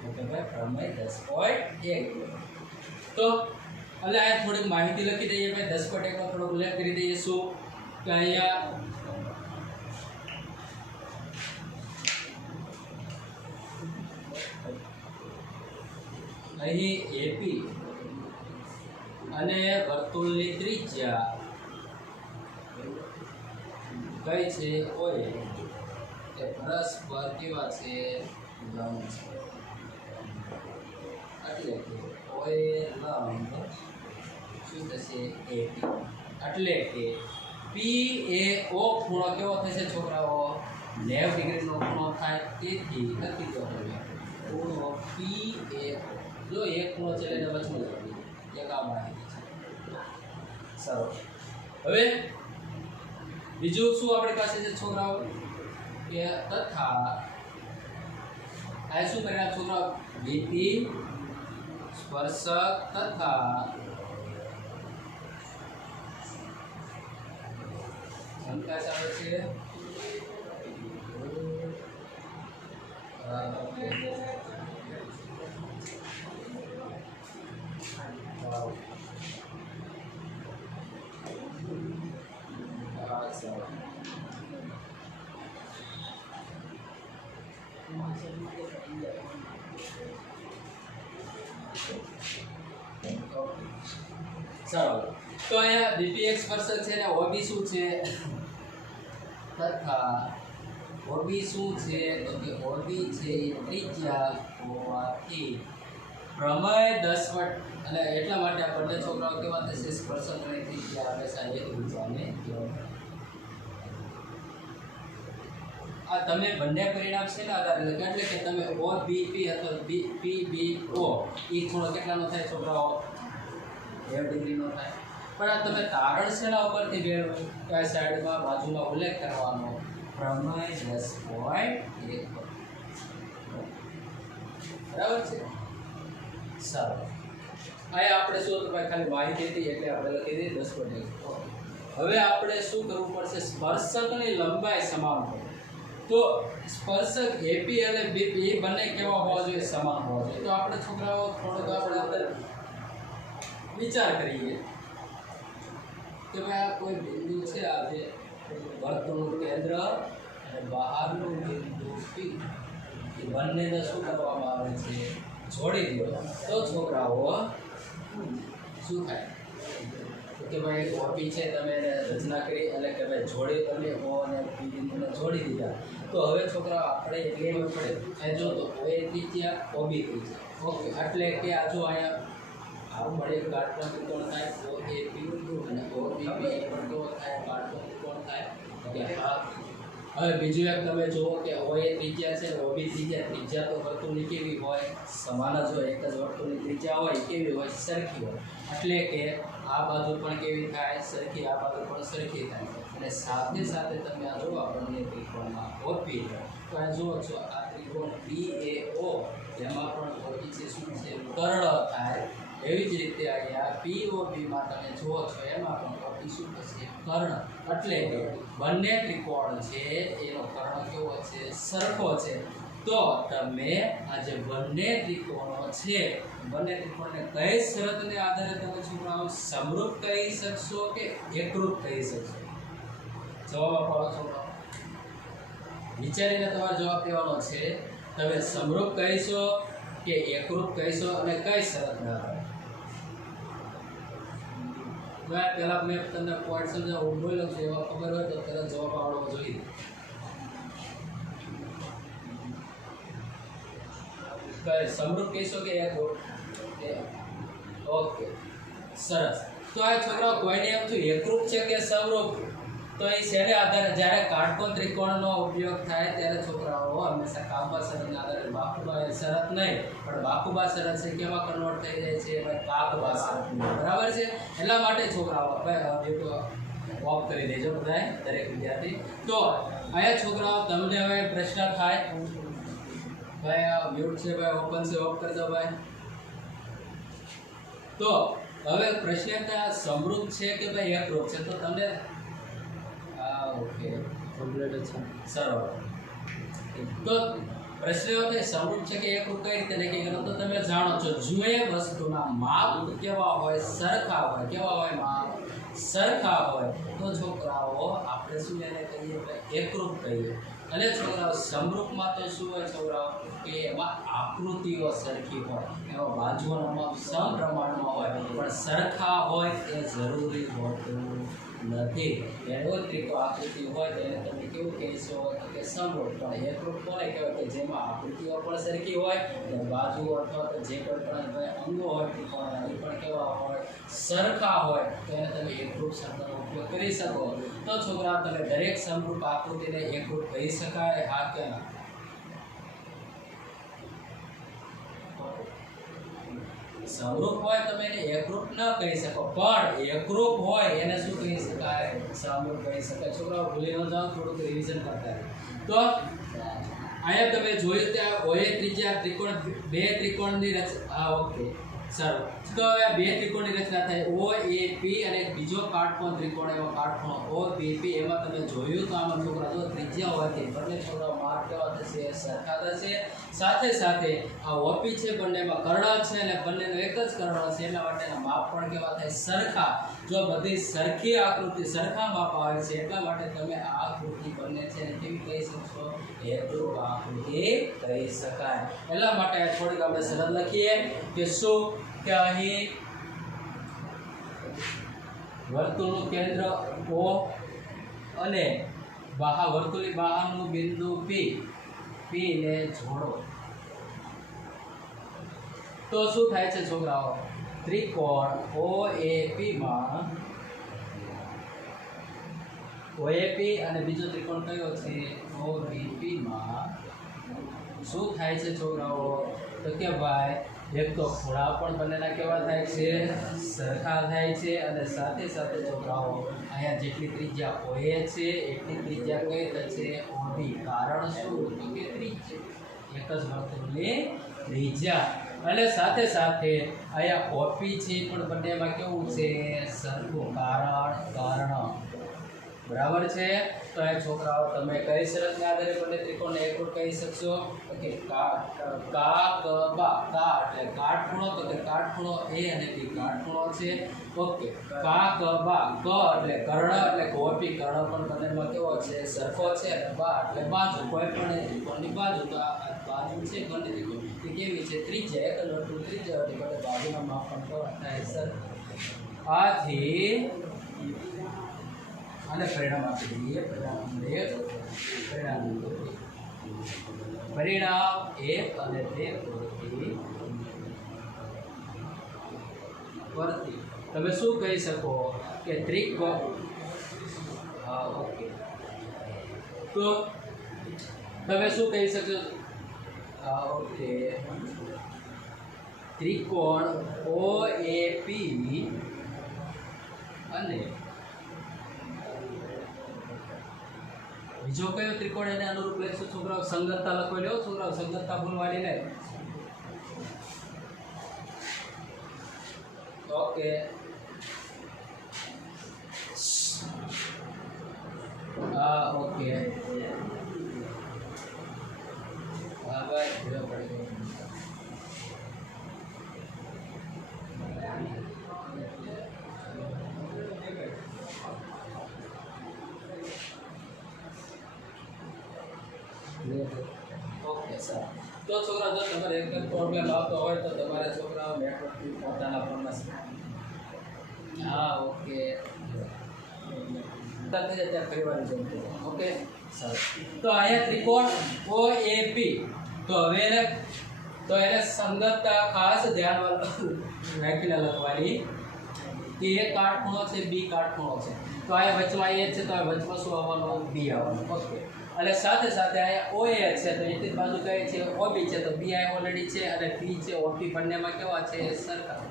ઓકે ભાઈ પ્રમેય 10.1 તો એટલે આ થોડીક માહિતી લખી દઈએ ભાઈ 10.1 નો થોડો ઉલ્લેખ કરી દઈએ શું કે અહીંયા અહીં AP અને વર્તુળની ત્રિજ્યા કઈ છે OA એ પરસ્પર કેવા છે લંબ છે એટલે કે OA લંબ શું થશે AP એટલે કે PAO ખૂણો કેવો થશે છોકરાઓ 90 ડિગ્રીનો ખૂણો થાય તેથી લખી દો ખૂણો PAO જો એક ખૂણો છે એટલે વચમાં એક આ માહિતી છે સારું હવે બીજું શું આપણી પાસે છે છોકરાઓ કે તથા આ શું કર્યા છોકરાઓ BP સ્પર્શક તથા શંકા આવે છે સારું તો અહીંયા BPX સ્પર્શક છે ને OB શું છે તથા OB શું છે તો કે OB છે ત્રિજ્યા હોવાથી પ્રમેય 10 વટ અને એટલા માટે આ બંને છોકરાઓ કેવા થશે સ્પર્શક અને ત્રિજ્યા હંમેશા એકબીજાને આ તમે બંને પરિણામ છે ને આધારે એટલે કે તમે OBP અથવા PBO એ ખૂણો કેટલાનો થાય છોકરાઓ 90 ડિગ્રીનો થાય પણ આ તમે તારણ શેના ઉપરથી મેળવ્યું કઈ સાઈડમાં બાજુમાં ઉલ્લેખ કરવાનો પ્રમેય 10.1 બરાબર છે સારું આ આપણે શું તો ભાઈ ખાલી માહિતી હતી એટલે આપણે લખી દીધી 10.1 હવે આપણે શું કરવું પડશે સ્પર્શકની લંબાઈ સમાન હોય તો સ્પર્શક AP અને BP બંને કેવા હોવા જોઈએ સમાન હોવા જોઈએ તો આપણે છોકરાઓ થોડુંક આપણે અંદર વિચાર કરીએ કે ભાઈ આ કોઈ બિંદુ છે આ જે વર્તુળનું કેન્દ્ર અને બહારનું બિંદુ P એ બંનેને શું કરવામાં આવે છે જોડી દો તો છોકરાઓ શું થાય કે ભાઈ એક OP છે તમે એને રચના કરી એટલે કે ભાઈ જોડી તમે O અને P બિંદુને જોડી દીધા તો હવે છોકરાઓ આપણે એટલે એમ પડે એ જો તો OA ત્રિજ્યા OB ત્રિજ્યા ઓકે એટલે કે આ જો અહીંયા આવું મળે કાટકોણ ત્રિકોણ થાય OAP અને OBP પણ કેવો થાય કાટકોણ ત્રિકોણ થાય કે હા હવે બીજું એક તમે જુઓ કે OA ત્રિજ્યા છે OB ત્રિજ્યા તો વર્તુળની કેવી હોય સમાન જ હોય એક જ વર્તુળની ત્રિજ્યા હોય કેવી હોય સરખી હોય એટલે કે આ બાજુ પણ કેવી થાય સરખી આ બાજુ પણ સરખી થાય અને સાથે સાથે તમે આ જુઓ બંને ત્રિકોણમાં OP તો આ જુઓ છો આ ત્રિકોણ PAO જેમાં પણ OP છે શું છે કર્ણ થાય એવી જ રીતે અહીંયા POB માં તમે જુઓ છો એમાં પણ OP શું થશે કર્ણ એટલે કે બંને ત્રિકોણ છે એનો કર્ણ કેવો છે સરખો છે તો તમે આ જે બંને ત્રિકોણો છે બંને ત્રિકોણને કઈ શરતને આધારે તમે છોકરાઓ સમરૂપ કહી શકશો કે એકરૂપ કહી શકશો જવાબ આપો છોકરાઓ વિચારીને તમારો જવાબ દેવાનો છે તમે સમરૂપ કહીશો કે એકરૂપ કહીશો અને કઈ શરતને આધારે પહેલા મેં તમને પોઈન્ટ સમજાવું બોલ્યો છું એવા ખબર હોય તો તરત જવાબ આવડવો જોઈએ સમરૂપ કહીશો કે એકરૂપ? ઓકે, સરસ. તો આ છોકરાઓ કોઈને એમ થયું એકરૂપ છે કે સમરૂપ, તો એ શેને આધારે જ્યારે કાટકોણ ત્રિકોણનો ઉપયોગ થાય ત્યારે છોકરાઓ હંમેશા કાબા શરતના આધારે, બાકુબા શરત નહીં પણ બાકુબા શરત છે કેમાં કન્વર્ટ થઈ જાય છે ભાઈ? કાકબા શરત. બરાબર છે. એટલા માટે છોકરાઓ ઓફ કરી દેજો બધાય, દરેક વિદ્યાર્થી. તો આયા છોકરાઓ તમને હવે પ્રશ્ન થાય ભાઈ, આ મ્યુટ છે ભાઈ, ઓપન છે, ઓફ કરી દો ભાઈ. તો હવે પ્રશ્ન સમરૂપ છે કે ભાઈ એકરૂપ છે? તો તમને ઓકે કમ્પ્લીટ છે, સરસ. તો પ્રશ્ન એવો કે સમરૂપ છે કે એકરૂપ કઈ રીતે નક્કી કરો? તો તમે જાણો છો, જો એ વસ્તુના માપ કેવા હોય? સરખા હોય. કેવા હોય? માપ સરખા હોય તો છોકરાઓ આપણે શું એને કહીએ? એકરૂપ કહીએ. અને છોકરાઓ સમરૂપમાં તો શું હોય છોકરાઓ? કે એમાં આકૃતિઓ સરખી હોય, એમાં બાજુઓનો માપ સમપ્રમાણમાં હોય, પણ સરખા હોય એ જરૂરી હોતું નથી. એવો ત્રિકોણ આકૃતિ હોય તેને તમે કેવું કહેશો? તો કે સમરૂપ. પણ એકરૂપ કોને કહેવાય? કે જેમાં આકૃતિઓ પણ સરખી હોય અને બાજુઓ અથવા તો જે કોઈ પણ અંગો હોય ત્રિકોણના એ પણ કેવા હોય? સરખા હોય. તો એને તમે એકરૂપ શબ્દનો ઉપયોગ કરી શકો. તો છોકરા તમે દરેક સમરૂપ આકૃતિને એકરૂપ કહી શકાય? હા કે ના? સમરૂપ હોય તમે એને એકરૂપ ન કહી શકો, પણ એકરૂપ હોય એને શું કહી શકાય? સમરૂપ કહી શકાય. છોકરાઓ ભૂલી ન જાઓ, થોડુંક રિવિઝન કરતા. તો અહીંયા તમે જોયું ત્યાં ઓએ ત્રિજ્યા ત્રિકોણ, બે ત્રિકોણની રચના. ઓકે, સારું. તો હવે બે ત્રિકોણની રચના થાય, ઓ એ પી અને બીજો કાટકોણ ત્રિકોણ, એવો કાટકોણ ઓ બી પી. એમાં તમે જોયું તો આમાં છોકરા જો ત્રિજ્યા હોવાથી બંને છોકરાઓ માપ કેવા થશે? સરખા થશે. સાથે સાથે આ ઓપી છે બંનેમાં કર્ણ છે અને બંનેનો એક જ કર્ણ છે, એટલા માટેના માપ પણ કેવા થાય? સરખા. જો બધી સરખી આકૃતિ સરખા માપ આવે છે એટલા માટે તમે આ આકૃતિ બંને છે ને કેવી કહી શકશો? એકરૂપ આકૃતિ કહી શકાય. એટલા માટે થોડીક આપણે શરત લખીએ કે શું? કે અહીં વર્તુળનું કેન્દ્ર O અને વર્તુળની બહારનું બિંદુ P ને જોડો તો શું થાય છે છોકરાઓ? ત્રિકોણ OAP માં OAP અને બીજો ત્રિકોણ કયો છે? OBP માં શું થાય છે છોકરાઓ? તો કે ભાઈ એક તો ખૂણા પણ બંનેના કેવા થાય છે? સરખા થાય છે. અને સાથે સાથે છોકરાઓ અહીંયા જેટલી ત્રિજ્યા OA છે એટલી ત્રિજ્યા કઈ થશે? OB. કારણ શું? તો કે ત્રિજ્યા એક જ વર્તુળની ત્રિજ્યા. અને સાથે સાથે અહીંયા OP છે પણ બંનેમાં કેવું છે? સરખું. કારણ. બરાબર છે. તો એ છોકરાઓ તમે કઈ શરતના આધારે બંને ત્રિકોણને એકરૂપ કહી શકશો? ઓકે, કાકબા. કા એટલે કાટખૂણો, તો કે કાટખૂણો A અને B કાટખૂણો છે. ઓકે, કાકબા. ક એટલે કર્ણ એટલે કોપી. કર્ણ પણ બંનેમાં કેવો છે? સરખો છે. અને બા એટલે બાજુ. કોઈ પણ ત્રિકોણની બાજુ. તો આ બાજુ છે બંને ત્રિકોણ તે કેવી છે? ત્રિજ્યા. એક જ વર્તુળ ત્રિજ્યા એટલે બંને બાજુના માપ પણ કેવા થાય? સરખા. આથી અને પરિણામ આપી દઈએ. પરિણામ 1 અને 2 પરથી તમે શું કહી શકો? કે ત્રિકોણ. હા, ઓકે. તો તમે શું કહી શકો? હા, ઓકે. ત્રિકોણ OAP અને બીજો કયો ત્રિકોણ એને અનુરૂપ લઈશું છોકરાઓ? સંગતતા લખો લ્યો છોકરાઓ, સંગતતા ભૂલવાની નહીં. ઓકે, હા, ઓકે. હા ભાઈ, ભૂલો પડી ગઈ. Okay sir. તો છોકરા જો તમારે એક જ પ્રોબ્લેમ આવતો હોય તો તમારે છોકરાઓ નેટવર્કથી પોતાના ફોનમાં. હા, ઓકે. ત્યારે ફરીવાની જરૂર. Okay sir. તો અહીંયા ત્રિકોણ OAP. તો હવે તો એને સંગતતા ખાસ ધ્યાનમાં રાખીને લખવાની કે એ કાટખૂણો છે બી કાટખૂણો છે તો આ વચમાં એ છે તો આ વચમાં શું આવવાનું બી આવવાનું ઓકે અને સાથે સાથે અહીંયા OA છે તો એની બાજુ કઈ છે OB છે તો BI ઓલરેડી છે અને P છે OP બંનેમાં કેવા છે સરખા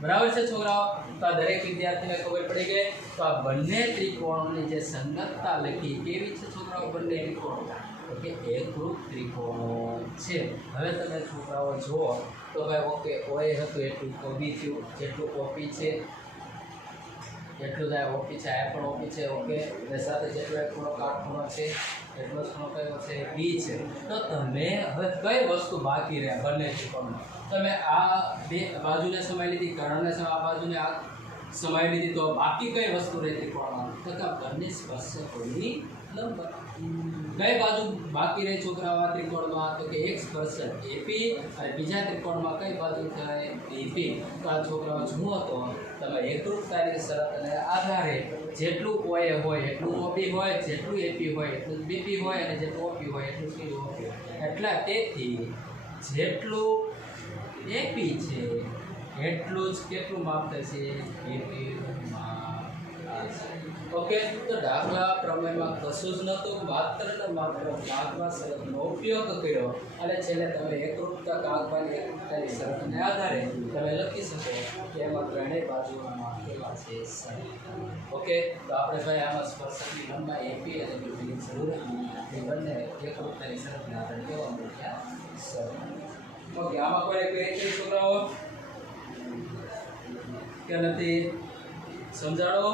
બરાબર છે છોકરાઓ તો આ દરેક વિદ્યાર્થીને ખબર પડી ગઈ તો આ બંને ત્રિકોણોની જે સંગતતા લખી કેવી છે છોકરાઓ બંને ત્રિકોણો કે એકરૂપ ત્રિકોણો છે હવે તમે છોકરાઓ જુઓ તો ભાઈ ઓકે OA હતું એટલું OB થયું જેટલું OP છે એટલું જ આ OP છે આ પણ OP છે ઓકે અને સાથે જેટલો એક ખૂણો કાટખૂણો છે એટલો જ ખૂણો કયો છે B છે તો તમે હવે કઈ વસ્તુ બાકી રહે બંને ત્રિકોણમાં તમે આ બે બાજુને સમાઈ લીધી કર્ણને આ બાજુને આ સમાઈ લીધી તો બાકી કઈ વસ્તુ રહે ત્રિકોણમાં તો કે બંને સ્પર્શકોની લંબાઈ કઈ બાજુ બાકી રહે છોકરાઓ આ ત્રિકોણમાં તો કે એક સ્પર્શક AP અને બીજા ત્રિકોણમાં કઈ બાજુ થાય BP તો આ છોકરાઓ જુઓ તો તમે એકરૂપતાની શરતને આધારે જેટલું OA હોય એટલું OB હોય જેટલું AP હોય એટલું BP હોય અને જેટલું OP હોય એટલું OP હોય એટલે તેથી જેટલું AP છે એટલું જ કેટલું માપ થશે AP ઓકે તો દાખલા પ્રમેયમાં કશું જ નહોતું માત્ર ને માત્ર ભાગવા શરતનો ઉપયોગ કર્યો અને છેલ્લે તમે એકરૂપતા કાગબાની એકરૂપતાની શરતને આધારે તમે લખી શકો કે એમાં ત્રણેય બાજુઓમાં કેવા છે ઓકે તો આપણે ભાઈ આમાં સ્પર્શકની લંબાઈ AP અને BPની જરૂર એ બંને એકરૂપતાની શરતને આધારે કેવા મળ્યા સર ઓકે આમાં કોઈ કઈ છોકરાઓ કે નથી સમજાડો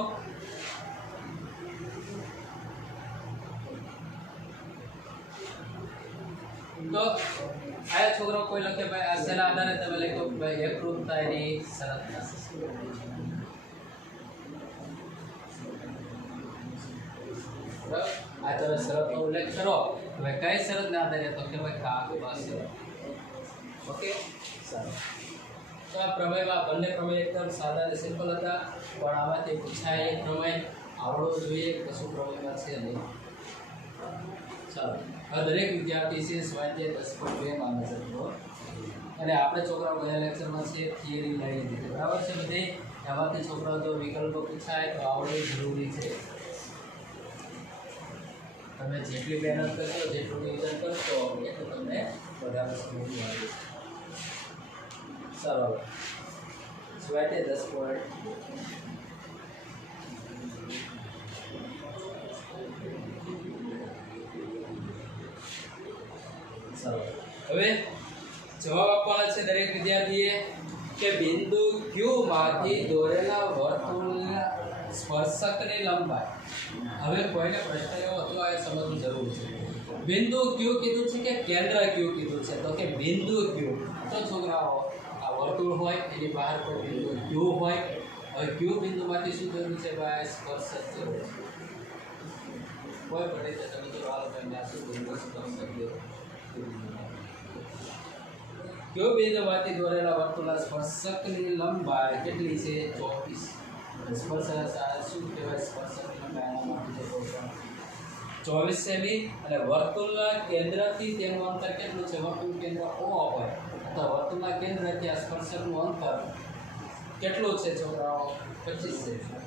તો આ છોકરો કોઈ લખે ભાઈ આ શેના આધારે તમે લખો ભાઈ એકરૂપતાની શરતના આ તમે શરતનો ઉલ્લેખ કરો ભાઈ કઈ શરતના આધારે તો કે ભાઈ કાગબાની શરત ઓકે સારું તો આ પ્રમેયમાં બંને પ્રમેય એકદમ સાદા અને સિમ્પલ હતા પણ આમાંથી પૂછાય એક પ્રમેય આવડવો જોઈએ કશું પ્રમેયમાં છે નહીં ચાલો હવે દરેક વિદ્યાર્થી છે સ્વાધ્યાય 10.2 માં નજર કરો અને આપણે છોકરાઓ ગયા લેક્ચરમાં છે થિયરી લઈ લીધી બરાબર છે બધે એમાંથી છોકરાઓ જો વિકલ્પો પૂછાય તો આવડવું જરૂરી છે તમે જેટલી મહેનત કરશો જેટલું નિવેદન કરશો એટલું તમને વધારે સમજ મળે ચાલો સ્વાધ્યાય 10. હવે જવાબ આપવાનો છે દરેક વિદ્યાર્થીએ કે બિંદુ Q માંથી દોરેલા વર્તુળના સ્પર્શકની લંબાઈ હવે કોઈને પ્રશ્ન એવો હતો આ સમજવું જરૂર છે બિંદુ Q કીધું છે કે કેન્દ્ર Q કીધું છે તો કે બિંદુ Q તો છોકરાઓ આ વર્તુળ હોય એની બહાર કોઈ બિંદુ Q હોય હવે Q બિંદુમાંથી શું થયું છે ભાઈ સ્પર્શક જરૂર છે કોઈ પડે તો તમે જો હાલ ભાઈ આ શું બિંદુ સ્પર્શક જરૂર કયો બિંદુમાંથી દોરેલા વર્તુળના સ્પર્શકની લંબાઈ કેટલી છે 24 સ્પર્શક શું કહેવાય સ્પર્શકની લંબાઈ આનામાંથી જે 24 સેમી અને વર્તુળના કેન્દ્રથી તેનું અંતર કેટલું છે વર્તુળ કેન્દ્ર O હોય તો વર્તુળના કેન્દ્રથી આ સ્પર્શકનું અંતર કેટલું છે છોકરાઓ 25 સેમી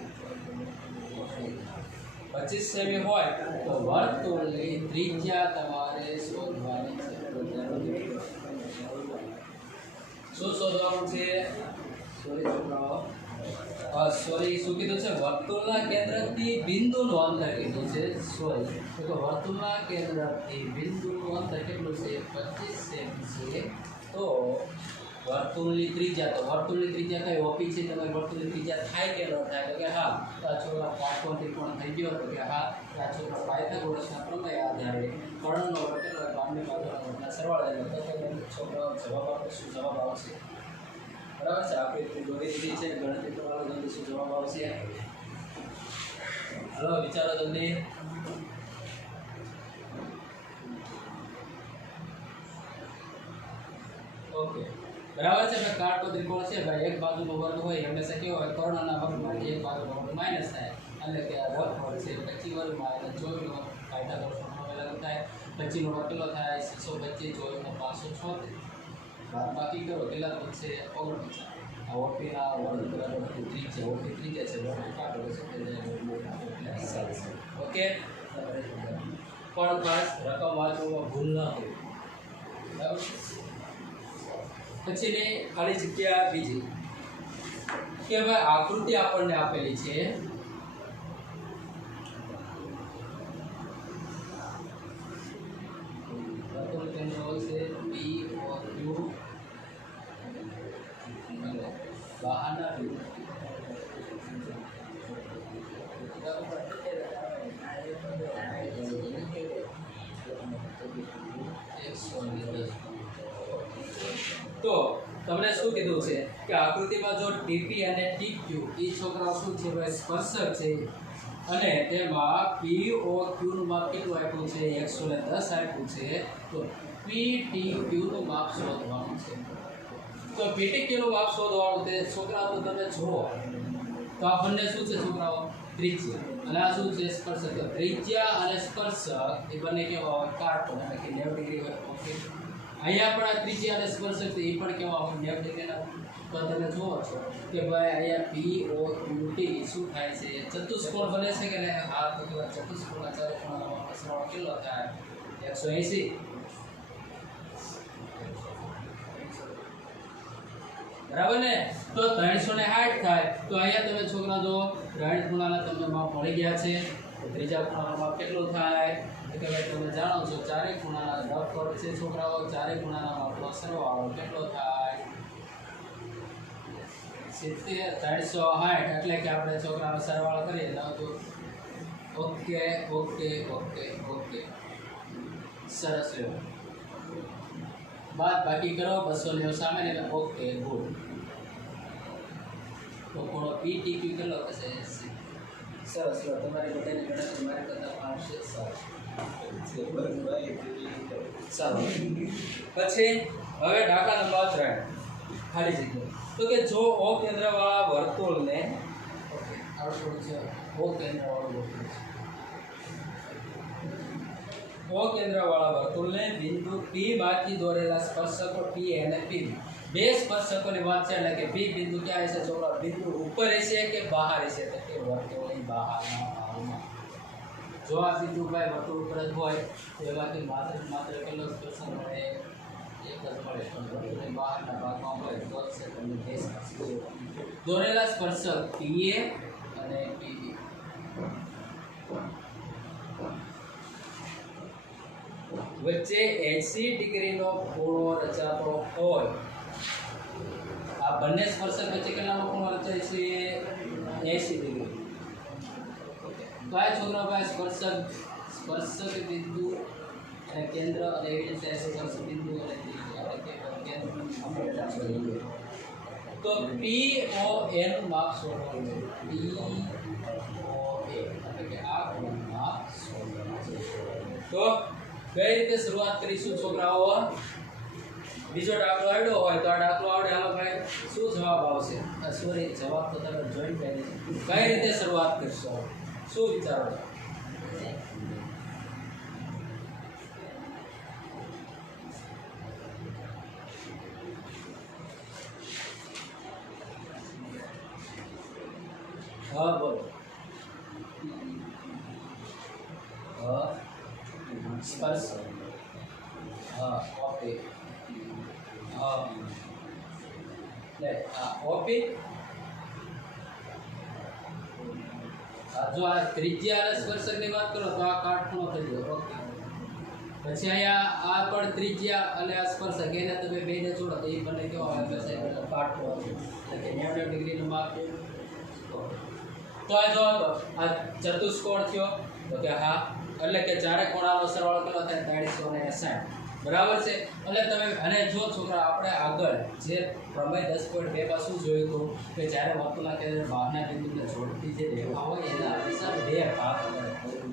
25 સેમી હોય તો વર્તુળની ત્રિજ્યા તમારે શોધવાની છે શું શોધવાનું છે સોરી શું કીધું છે વર્તુળના કેન્દ્રથી બિંદુનું અંતર કીધું છે સોરી તો વર્તુળના કેન્દ્રથી બિંદુનું અંતર કેટલું છે 25 સેમી છે તો વર્તુળની ત્રિજ્યા તો વર્તુળની ત્રિજ્યા કઈ ઓપી છે તમારી વર્તુળની ત્રિજ્યા થાય કે ન થાય તો કે હા તો આ છોકરા કાટકોણ ત્રિકોણ થઈ ગયો તો કે હા આ છોકરા પાયથાગોરસના પ્રમેય આધારે કર્ણનો વર્ગ કેટલો બામણી બાજુના વર્ગના સરવાળે તો છોકરાઓ જવાબ આપે શું જવાબ આવશે બરાબર છે આપણે એટલી દોરી દીધી છે ગણતરી કરવાનો જલ્દી શું જવાબ આવશે હલો વિચારો જલ્દી ઓકે બરાબર છે ભાઈ કાટકોણ ત્રિકોણ છે ભાઈ એક બાજુનો વર્ગ હોય હંમેશા કેવો હોય કર્ણના વર્ગમાં એક બાજુનો વર્ગ માઇનસ થાય એટલે કે આ વર્ગ છે 25 વર્ગમાં એટલે 24 નો પાયથાગોરસનો પ્રમેય લાગુ થાય 25 નો વર્ગ કેટલો થાય 625 24 નો 576 બાકી કરો કેટલા વધશે 49 આ ઓપી ના વર્ગ બરાબર 3 છે ઓપી 3 છે વર્ગ કાઢો તો શું થઈ જાય ઓકે પણ ખાસ રકમ વાંચવામાં ભૂલ ન કરવી બરાબર પછી ને ખાલી જગ્યા બીજી કે ભાઈ આકૃતિ આપણને આપેલી છે બહારના તો તમને શું કીધું છે કે આકૃતિમાં જો ટીપી અને ટીક્યુ એ છોકરાઓ શું છે ભાઈ સ્પર્શક છે અને તેમાં POQ નું માપ કેટલું આપ્યું છે 110 આપ્યું છે તો PTQ નું માપ શોધવાનું છે તો PTQ નું માપ શોધવાનું તે છોકરાઓ તો તમે જુઓ તો આ બંને શું છે છોકરાઓ ત્રિજ્યા અને આ શું છે સ્પર્શક તો ત્રિજ્યા અને સ્પર્શક એ બંને કેવા હોય કાટકોણ એટલે કે 90 ડિગ્રી હોય ઓકે અહીંયા પણ આ ત્રિજ્યા અને સ્પર્શક છે એ પણ કેવા હોય 90 ડિગ્રીના તો તમે જુઓ છો કે ભાઈ અહીંયા POQT શું થાય છે ચતુષ્કોણ બને છે કે નહીં આ તો ચતુષ્કોણના ચારે ખૂણાનો સરવાળો કેટલો થાય 180 બરાબર ને તો 360 થાય તો અહીંયા તમે છોકરા જો રાઈટ ખૂણાના તમને માપ મળી ગયા છે તો ત્રીજા ખૂણાનું માપ કેટલું થાય કે ભાઈ તમે જાણો છો ચારે ખૂણાના રફ વર્ગ છે છોકરાઓ ચારે ખૂણાના માપનો સરવાળો કેટલો થાય 360 એટલે કે આપણે છોકરાનો સરવાળો કરીએ તો ઓકે ઓકે ઓકે ઓકે સરસ રહ્યો બાદ બાકી કરો 200 લેવો સામે ને ઓકે ગુડ તો કોનો PTQ કેટલો થશે 80 સરસ લો તમારી બધાની ગણતરી મારી કરતા આવશે સારું પછી હવે દાખલા નંબર 3 ખાલી જગ્યા તો કે જો O કેન્દ્રવાળા વર્તુળને ઓકે આવડું છે O કેન્દ્રવાળું વર્તુળ O કેન્દ્રવાળા વર્તુળને બિંદુ P માંથી દોરેલા સ્પર્શકો P અને P બે સ્પર્શકોની વાત છે એટલે કે P બિંદુ ક્યાં હશે છોકરા બિંદુ ઉપર હશે કે બહાર હશે તો કે વર્તુળની બહારના ભાગમાં જો આ બિંદુ ભાઈ વર્તુળ ઉપર જ હોય તો એમાંથી માત્ર કેટલો સ્પર્શક મળે એક જ મળે પણ વર્તુળની બહારના ભાગમાં હોય તો જ તમને બે સ્પર્શક દોરેલા સ્પર્શક PA અને PB વચ્ચે 80 ડિગ્રીનો ખૂણો રચાતો હોય આ બંને સ્પર્શક વચ્ચે કેટલાનો ખૂણો રચાય છે 80 ડિગ્રી કયા છોકરા ભાઈ સ્પર્શક બિંદુ અને કેન્દ્ર અને એવી રીતે સ્પર્શક બિંદુ અને કેન્દ્ર તો PON માપ શોધવાનું POA એટલે કે આ ખૂણો માપ શોધવાનું તો કઈ રીતે શરૂઆત કરીશું છોકરાઓ બીજો દાખલો આવ્યો હોય તો આ દાખલો આવડે હાલો ભાઈ શું જવાબ આવશે સોરી જવાબ તો તમે જોઈન કરી કઈ રીતે શરૂઆત કરશો શું વિચારો હા બોલો હા સ્પર્શ હા ઓકે હા લે આ ઓપી જો આ ત્રિજ્યા અને સ્પર્શકની વાત કરો તો આ કાટખૂણો થઈ ગયો ઓકે પછી અહીંયા આ પણ ત્રિજ્યા અને આ સ્પર્શક એને તમે બેને જોડો તો એ બંને કેવા હોય બસ કાટખૂણો એટલે કે 90 ડિગ્રીનું માપ તો આ જો આ ચતુષ્કોણ થયો તો કે હા એટલે કે ચારે ખૂણાનો સરવાળો કેટલો થાય 360 બરાબર છે એટલે તમે અને જો છોકરા આપણે આગળ જે પ્રમેય 10.2 માં શું જોયું હતું કે જ્યારે વર્તુળના કેન્દ્ર બહારના બિંદુને જોડતી જે રેખા હોય એના હંમેશા બે ભાગ કરે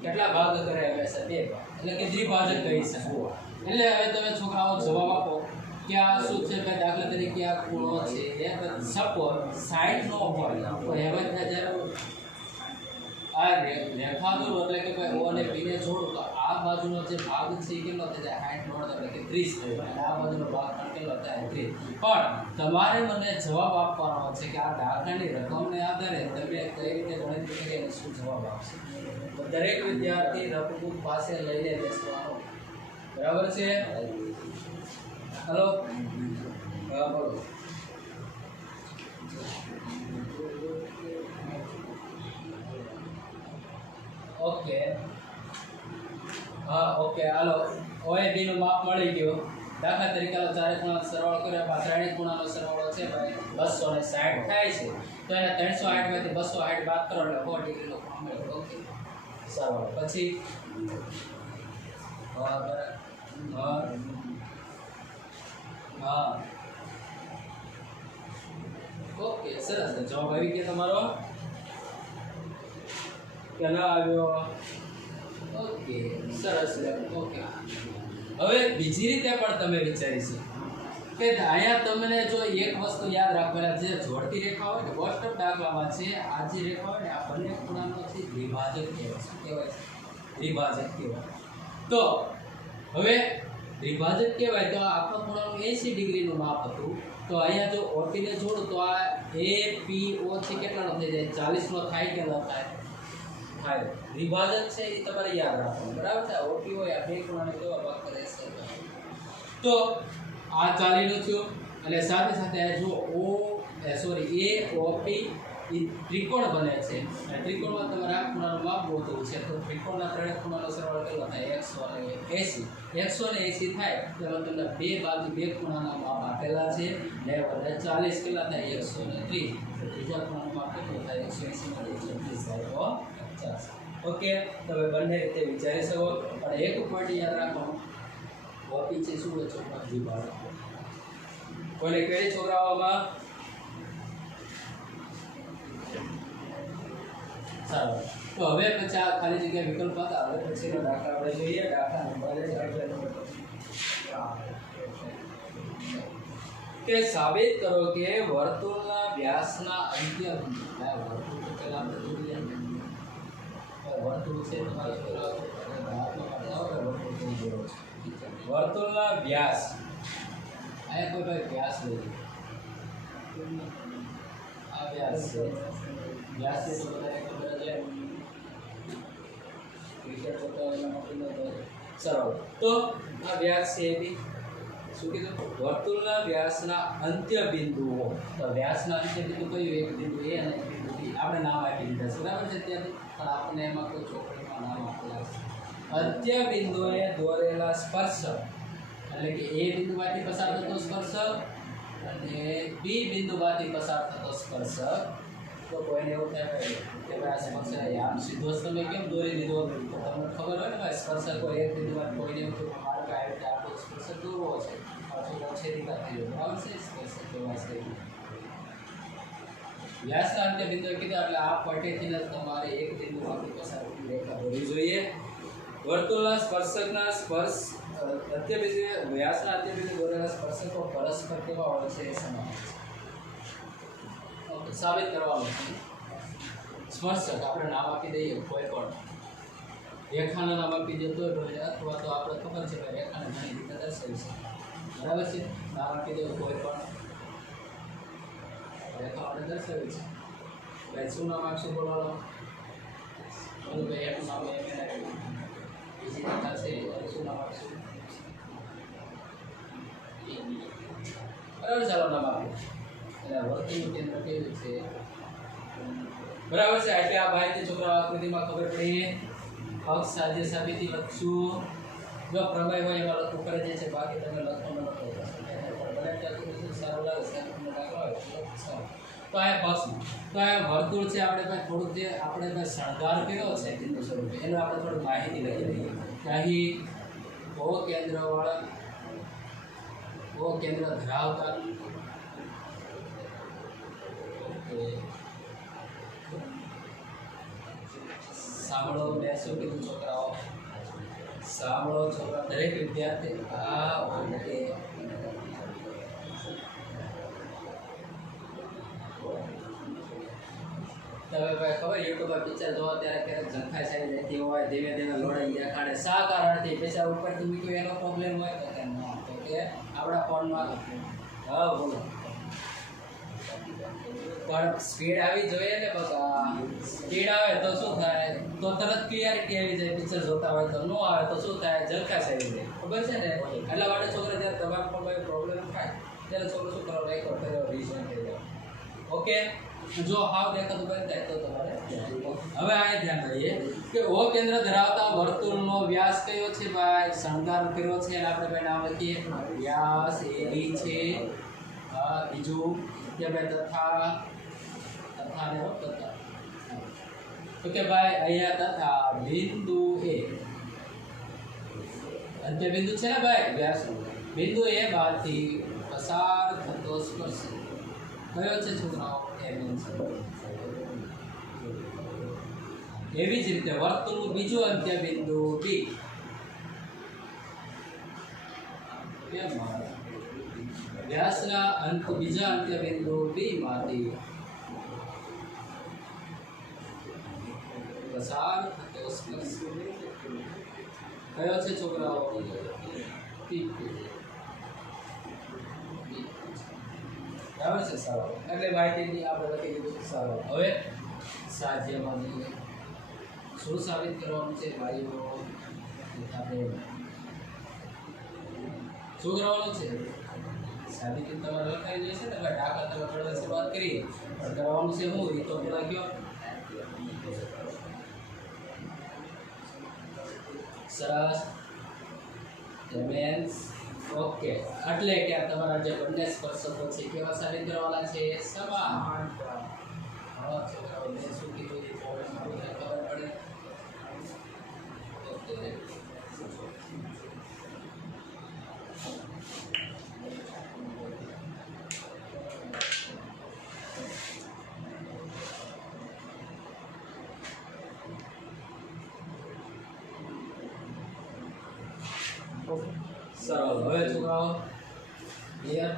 કેટલા ભાગ કરે હંમેશા બે ભાગ એટલે કે દ્વિભાજક કહી શકો એટલે હવે તમે છોકરાઓ જવાબ આપો કે આ શું છે કે દાખલા તરીકે આ ખૂણો છે એ સપોઝ 60 નો હોય તો હવે જ્યારે આ રેખા દોરો એટલે કે ભાઈ O અને P ને જોડો તો આ બાજુનો જે ભાગ છે એ કેટલો થઈ જાય 60 એટલે કે 30 થાય અને આ બાજુનો ભાગ પણ કેટલો થાય 30. પણ તમારે મને જવાબ આપવાનો છે કે આ દાખલાની રકમને આધારે તમે કઈ રીતે ગણતરી કરી અને શું જવાબ આપશે. તો દરેક વિદ્યાર્થી નોટબુક પાસે લઈને બેસવાનો. બરાબર છે? હલો હા બોલો. ઓકે હા ઓકે હાલો OAB નું માપ મળી ગયું. દાખલા તરીકે ચારે ખૂણાનો સરવાળો કર્યો આ ત્રણેય ખૂણાનો સરવાળો છે ભાઈ 260 થાય છે. તો એને 360 માંથી 260 બાદ કરો એટલે 100 ડિગ્રીનો ખૂણો મળ્યો. ઓકે સરવાળો પછી હા હા ઓકે સરસ જવાબ આવી ગયો તમારો કે ના આવ્યો. ઓકે સરસ ઓકે હવે બીજી રીતે પણ તમે વિચારી શકો કે અહીંયા તમને જો એક વસ્તુ યાદ રાખવાના છે જોડતી રેખા હોય ને વોસ્ટઅપ દાખલામાં છે આ જે રેખા હોય ને આ બંને ખૂણાનો છે દ્વિભાજક કહેવાય. શું કહેવાય? દ્વિભાજક કહેવાય. તો હવે દ્વિભાજક કહેવાય તો આખા ખૂણાનું 80 ડિગ્રીનું માપ હતું. તો અહીંયા જો OP ને જોડું તો આ APO છે કેટલાનો થઈ જાય 40 નો થાય કે ન થાય? થાય. વિભાજન છે એ તમારે યાદ રાખવાનું. બરાબર છે? OP હોય આ બે ખૂણાને કેવા ભાગ કરે છે તો આ 40 નું થયું અને સાથે સાથે જો AOP એ ત્રિકોણ બને છે અને ત્રિકોણમાં તમારે આ ખૂણાનું માપ ગોતવું છે. તો ત્રિકોણના ત્રણેય ખૂણાનો સરવાળો કેટલો થાય? 180. 180 થાય તો તમને બે બાજુ બે ખૂણાના માપ આપેલા છે ને 40 કેટલા થાય? 130. તો ત્રીજા ખૂણાનું માપ કેટલું થાય? 180 માંથી 130 થાય તો 50. ઓકે તમે બંને રીતે વિચારી શકો. અને એક પોઈન્ટ યાદ રાખવાનું OP છે શું હોય? ચોક્કસ દ્વિભાજક. કોઈને કેવી છોકરાઓમાં સારું. તો હવે પછી આ ખાલી જગ્યા વિકલ્પ હતા. હવે પછીનો દાખલા આપણે જોઈએ. દાખલા નંબર કે સાબિત કરો કે વર્તુળના વ્યાસના અંત્ય વર્તુળ તો પહેલા આપણે જોઈ લઈએ. વર્તુળ છે તમારે વર્તુળના વ્યાસ અહીંયા કોઈ ભાઈ વ્યાસ લઈ આ વ્યાસ છે. વ્યાસ છે તો બધાને ખબર છે ક્રિકેટ સરળ. તો આ વ્યાસ છે એ બી શું કીધું? વર્તુળના વ્યાસના અંત્ય બિંદુઓ. તો વ્યાસના અંત્ય બિંદુ કયું? એક બિંદુ A અને એક બિંદુ B. આપણે નામ આપી દીધા છે. બરાબર છે? ત્યાંથી પણ આપણે એમાં કોઈ ચોકડીમાં નામ આપેલા છે. અંત્ય બિંદુએ દોરેલા સ્પર્શક એટલે કે A બિંદુમાંથી પસાર થતો સ્પર્શક અને B બિંદુમાંથી પસાર થતો સ્પર્શક. તો કોઈને એવું થાય કે ભાઈ આ સ્પર્શક આમ સીધો તમે કેમ દોરી દીધો? તો તમને ખબર હોય ને ભાઈ સ્પર્શક કોઈ એક બિંદુમાંથી કોઈને એવું થયું મારે આવી રીતે આખો સ્પર્શક દોરવો છે અથવા છેદિકા થઈ ગયો. બરાબર છે? સ્પર્શક કેવા છે વ્યાસના અંત્ય બિંદુએ કીધા એટલે આ પટેથી તમારે એક બિંદુમાંથી પસાર થતી રેખા દોરવી જોઈએ. વર્તુળના સ્પર્શકના સ્પર્શ અંત્ય બિંદુએ વ્યાસના અંત્ય બિંદુ દોરેલા સ્પર્શકો પરસ્પર કેવા હોય છે એ સમાન છે. ઓકે સાબિત કરવાનું છે. સ્પર્શક આપણે નામ આપી દઈએ કોઈ પણ રેખાના નામ આપી દઈએ તો અથવા તો આપણે ખબર છે કે રેખાને ઘણી રીતે દર્શાવી છે. બરાબર છે? નામ આપી દઈએ કોઈ પણ રેખા આપણે દર્શાવી છે. ભાઈ શું નામ આપશે બોલવાનું? ભાઈ એનું નામ એમ બીજી રેખા છે શું નામ આપશું? બરાબર ચાલો નામ આપીએ. એટલે વર્તુળનું કેન્દ્ર કેવું છે? બરાબર છે? એટલે આ માહિતી છોકરા આકૃતિમાં ખબર પડી. અક્ષ સાધ્ય સાબિતી લખશું. જો પ્રમેય હોય એમાં લખવું કરે છે બાકી તમે લખો ન લખો બને ત્યાં સારું લાગે તમને દાખલો આવે તો આ પક્ષ તો આ વર્તુળ છે. આપણે ભાઈ થોડુંક જે આપણે ભાઈ શણગાર કર્યો છે બિંદુ સ્વરૂપે એનો આપણે થોડી માહિતી લખી દઈએ કે અહીં ઓ કેન્દ્રવાળા ઓ કેન્દ્ર ધરાવતા સાંભળો મેં શું કીધું છોકરાઓ? સાંભળો છોકરા દરેક વિદ્યાર્થી આ ઓકે તમે ભાઈ ખબર યુટ્યુબ પર પિક્ચર જોવો ત્યારે ક્યારેક ઝંખા સારી રહેતી હોય, ધીમે ધીમે લોડાઈ દેખાડે, શા કારણથી પિક્ચર ઉપરથી મૂક્યું એનો પ્રોબ્લેમ હોય તો કે ના, તો કે આપણા ફોનમાં હા બોલો પણ સ્પીડ આવી જોઈએ ને બકા, સ્પીડ આવે તો શું થાય, તો તરત ક્લિયરિટી આવી જાય, પિક્ચર જોતા હોય તો નો આવે તો શું થાય, ઝલકાશ આવી જાય, ખબર છે ને? એટલા માટે છોકરા જ્યારે તમારા પણ કોઈ પ્રોબ્લેમ થાય ત્યારે છોકરો શું કરો, રેકોર્ડ કર્યો રિઝન થઈ જાય. ઓકે, જો હાવ દેખાતું બંધ થાય તો તમારે હવે આ ધ્યાન રહીએ કે ઓ કેન્દ્ર ધરાવતા વર્તુળનો વ્યાસ કયો છે ભાઈ, શણગાર કર્યો છે એટલે આપણે ભાઈ નામ લખીએ, વ્યાસ એડી છે. બીજું કે ભાઈ તથા ને તથા, તો કે ભાઈ અહીંયા તથા બિંદુ એ અંત્ય બિંદુ છે ને ભાઈ વ્યાસ, બિંદુ એ બાદથી પસાર થતો સ્પર્શ કયો છે છોકરાઓ, એ બિંદુ. એવી જ રીતે વર્તુળનું બીજું અંત્ય બિંદુ બી, વ્યાસના બીજા અંત્ય બિંદુ બી માંથી પસાર થતો સ્પર્શ કયો છે છોકરાઓ, બરાબર છે? સારો, એટલે માહિતીની આપણે લખી દીધું સારો. હવે સાધ્યમાં જઈએ, શું સાબિત કરવાનું છે ભાઈઓ, આપણે શું કરવાનું છે, સાબિતી તમારે લખાઈ જશે ને ભાઈ, દાખલા તમે કરવા શરૂઆત કરી પણ કરવાનું છે હું એ તો પેલા કયો, સરસ ડેમેન્સ. ઓકે, એટલે કે તમારા જે બંને સ્પર્શકો છે કેવા સાબિત કરવાના છે, સમાન. હા છોકરાઓ મેં શું કીધું એ ખબર પડે. ઓકે, સરળ. હવે છોકરાઓ ક્લિયર?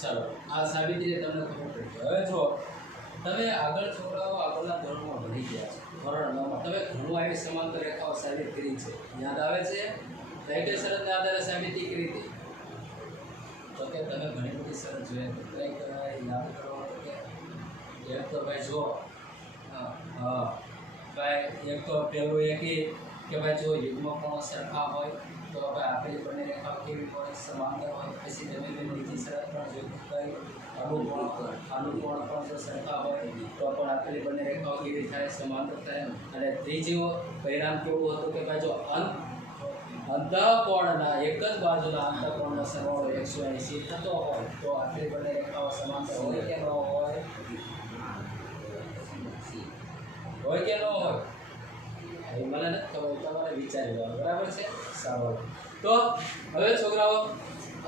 ચાલો આ સાબિતી તમને ખબર પડી. હવે જો તમે આગળ છોકરાઓ આગળના ધોરણમાં ભણી ગયા છો, ધોરણ 9માં તમે ઘણું આવી સમાંતર રેખાઓ સાબિત કરી છે, યાદ આવે છે? કઈ કઈ શરતના આધારે સાબિતી કરી હતી? તો કે તમે ઘણી બધી શરત જોઈએ તો કઈ કરાય યાદ કરો. એક તો ભાઈ જો હા ભાઈ, એક તો પેલું એ કે ભાઈ જો યુગ્મ કોણો સરખા હોય તો ભાઈ આપેલી બંને રેખાઓ કેવી હોય, સમાંતર હોય. પછી તમે બીજી શરત પણ જોઈ કઈ અનુકોણ પણ જો સરખા હોય તો પણ આપેલી બંને રેખાઓ કેવી થાય, સમાંતર થાય. અને ત્રીજું પરિણામ કેવું હતું કે ભાઈ જો અંતઃકોણના એક જ બાજુના અંતઃકોણનો સરવાળો 180 થતો હોય તો આપેલી બંને રેખાઓ સમાંતર હોય કે ન હોય, હોય કે ન હોય? એ મને નથી ખબર, તમારે વિચારી લો, બરાબર છે? સારું. તો હવે છોકરાઓ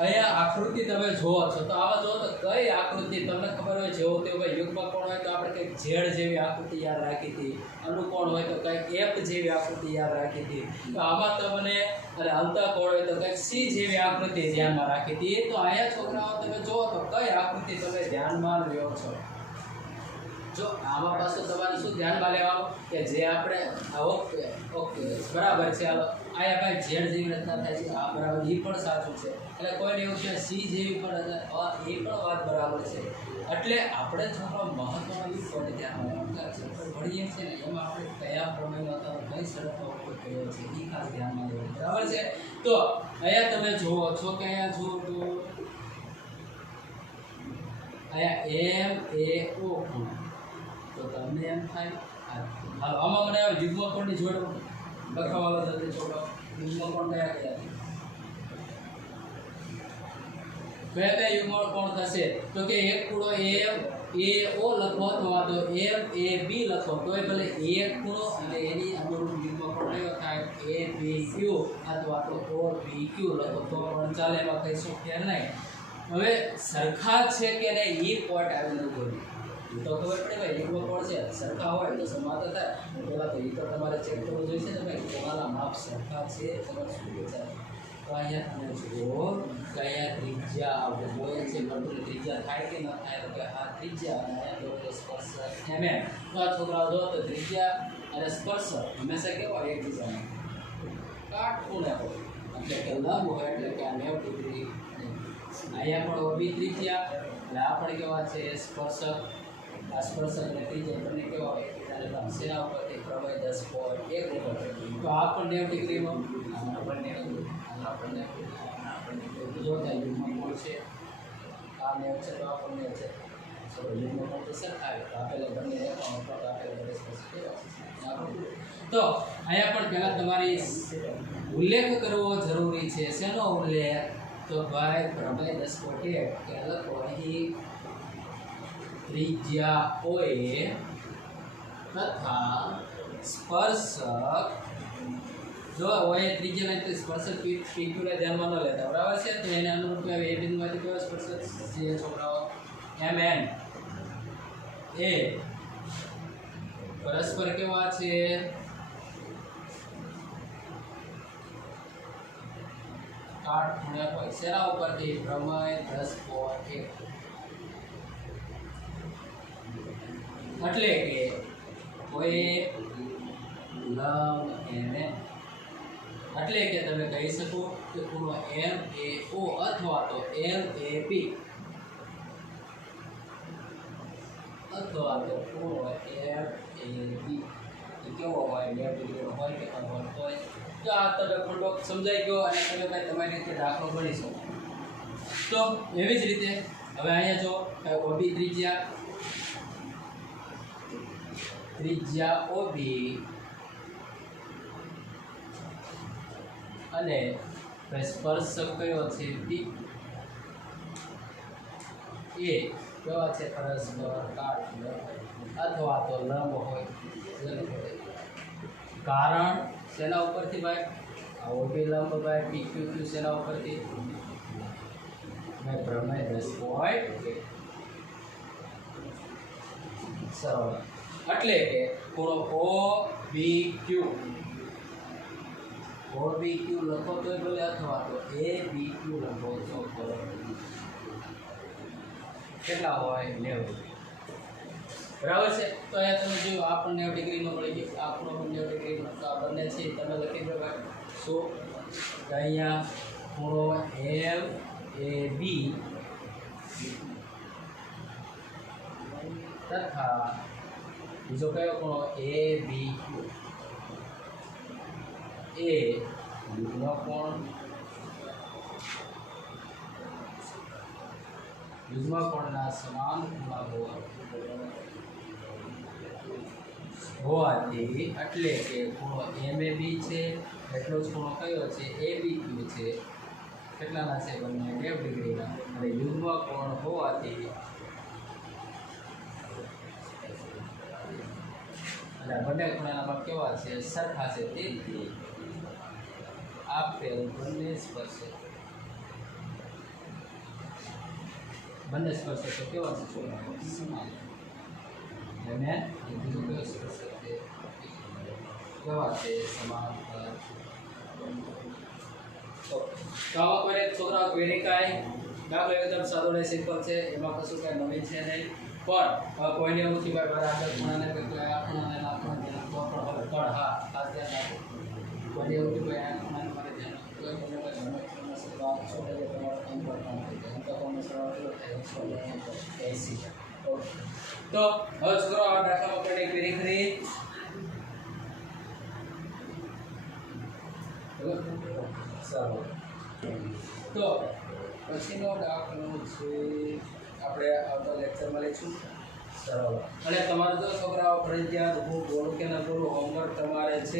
અહીંયા આકૃતિ તમે જોવો છો તો આવા જો તો કઈ આકૃતિ તમને ખબર હોય, જેવો તેવો ભાઈ યુગ્મ કોણ હોય તો આપણે કંઈક ઝેડ જેવી આકૃતિ યાદ રાખી હતી, અનુકોણ હોય તો કંઈક એફ જેવી આકૃતિ યાદ રાખી હતી, તો આમાં તમને અને અંતઃકોણ હોય તો કંઈક સી જેવી આકૃતિ ધ્યાનમાં રાખી હતી. તો અહીંયા છોકરાઓ તમે જોવો તો કઈ આકૃતિ તમે ધ્યાનમાં લ્યો છો? જો આમાં પાછું તમારે શું ધ્યાનમાં લેવાનું કે જે આપણે ઓકે ઓકે બરાબર છે, હાલો અહીંયા ભાઈ ઝેડ જેવી રચના થાય છે, આ બરાબર, એ પણ સાચું છે. એટલે કોઈને એવું છે સી જેવી પણ રચના, એ પણ વાત બરાબર છે. એટલે આપણે થોડો મહત્વનો એ પડે ધ્યાનમાં ભણીએ છીએ ને એમાં આપણે કયા પ્રમેયનો અથવા કઈ શરતનો ઉપયોગ કર્યો છે એ ખાસ ધ્યાનમાં લેવાનું, બરાબર છે? તો અહીંયા તમે જુઓ છો કે અહીંયા જુઓ તો અહીંયા MAO તો તમને એમ થાય આમાં મને યુગ્મ કોણની જોડ લખાવાળો જલ્દી છોડો. યુગ્મ કોણ કયા કયા યુગ્મ કોણ થશે? તો કે એક ખૂણો AO લખો અથવા તો MAB લખો તો એ ભલે એક ખૂણો અને એની અનુરૂપ યુગ્મ કોણ કયો થાય ABQ અથવા તો OBQ લખો તો પણ ચાલે, એમાં કઈ શું ફેર નહીં. હવે સરખા છે કે નહીં એ પોઈન્ટ આવેલું બોલ્યું તો ખબર પડે ભાઈ યુગ્મ કોણ છે સરખા હોય તો સમાંતર થાય. પહેલાં તો એ તો તમારે ચેક કરવું જોઈશે ને ભાઈ કોણાના માપ સરખા છે, તમારે શું વિચાર તો અહીંયા તમે જુઓ કે અહીંયા ત્રિજ્યા આપણે જોઈએ છે વર્તુળની ત્રિજ્યા થાય કે ન થાય તો કે આ ત્રિજ્યા અને અહીંયા તો સ્પર્શક mm તો આ છોકરાઓ જો તો ત્રિજ્યા અને સ્પર્શક હંમેશા કેવા એકબીજાને કાટખૂણે હોય એટલે કે લંબ હોય એટલે કે આ 90 ડિગ્રી અહીંયા પણ ઓબી ત્રિજ્યા એટલે આ પણ કેવા છે સ્પર્શક આ સ્પર્શક અને ત્રિજ્યા બંને કેવા હોય એકબીજાને લંબ સેના ઉપરથી પ્રમેય 10.1 તો આ પણ 90 ડિગ્રીમાં આ પણ 90 જો ત્યાં યુગમાં કોણ છે આ 90 છે તો આ પણ 90 છે સો યુગમાં કોણ તો સરખાવે તો આપેલા બંને આપેલા બંને સ્પર્શક તો અહીંયા પણ પહેલા તમારી ઉલ્લેખ કરવો જરૂરી છે શેનો ઉલ્લેખ તો ભાઈ પ્રમેય 10.1 કે લખો અહીં ત્રિજ્યા ઓએ તથા સ્પર્શક જો ઓએ ત્રિજ્યા એટલે સ્પર્શક પીક્યુ ને ધ્યાનમાં ન લેતા બરાબર છે તો એને અનુરૂપ એ બિંદુમાંથી કયો સ્પર્શક છે છોકરાઓ mn એ પરસ્પર કેવા છે કાટખૂણે હોય શેના ઉપરથી પ્રમેય 10.1 એટલે કે કોઈ લંબ એને એટલે કે તમે કહી શકો કે ખૂણો MAO અથવા તો MAP અથવા તો ખૂણો MAB એ કેવો હોય 90 ડિગ્રીનો હોય કે ન હોય તો આ તમે ખોટો સમજાઈ ગયો અને તમે ભાઈ તમારી રીતે દાખલો ગણી શકો તો એવી જ રીતે હવે અહીંયા જો ઓબી ત્રિજ્યા OB અને સ્પર્શક કયો છે P એ કેવા છે પરસ્પર કાટખૂણે અથવા તો લંબ હોય કારણ શેના ઉપરથી ભાઈ આ OB લંબ ભાઈ PQQ શેના ઉપરથી ભાઈ પ્રમેય 10.1 સરળ એટલે કે ખૂણો OBQ લખો તો ભલે અથવા તો ABQ લખો તો કેટલા હોય 90 બરાબર છે તો અહીંયા તમે જોયું આ પણ 90 ડિગ્રીનો મળી ગયો આ પણ 90 ડિગ્રીનો તો આ બંને છે તમે લખી દો ભાઈ સો અહીંયા ખૂણો LAB તથા બીજો કયો ખૂણો ABQ એ યુગ્મ કોણના સમાન ખૂણા હોવાથી એટલે કે ખૂણો MAB છે એટલો જ ખૂણો કયો છે ABQ છે કેટલાના છે બંને 90 ડિગ્રીના અને યુગ્મ કોણ હોવાથી અને બંને ખૂણાના કેવા છે સરખા છે તેથી આપેલ બંને સ્પર્શક કેવા છે સમાન અને બીજું કયો સ્પર્શક છે કેવા છે સમાંતર તો આવા કોઈ છોકરા ક્વેરી કાંઈ દાખલો એકદમ સાદો ને સિમ્પલ છે એમાં કશું કાંઈ નવીન છે નહીં પણ કોઈને એવું થી ભાઈ આગળ ખૂણાને ખૂણાને નાખવાનું તો પણ હવે પણ હા ખાસ ધ્યાન રાખો કોઈને એવું થી ભાઈ આ ખૂણાને મારે ધ્યાન તો હવે છોકરો આ દાખલામાં કોઈ ક્વેરી કરી સારું તો પછીનો દાખલો છે આપણે આવતા લેક્ચરમાં લઈશું સરળ અને તમારે તો છોકરાઓ ફરજિયાત હું બોલું કે ના બોલું હોમવર્ક તમારે છે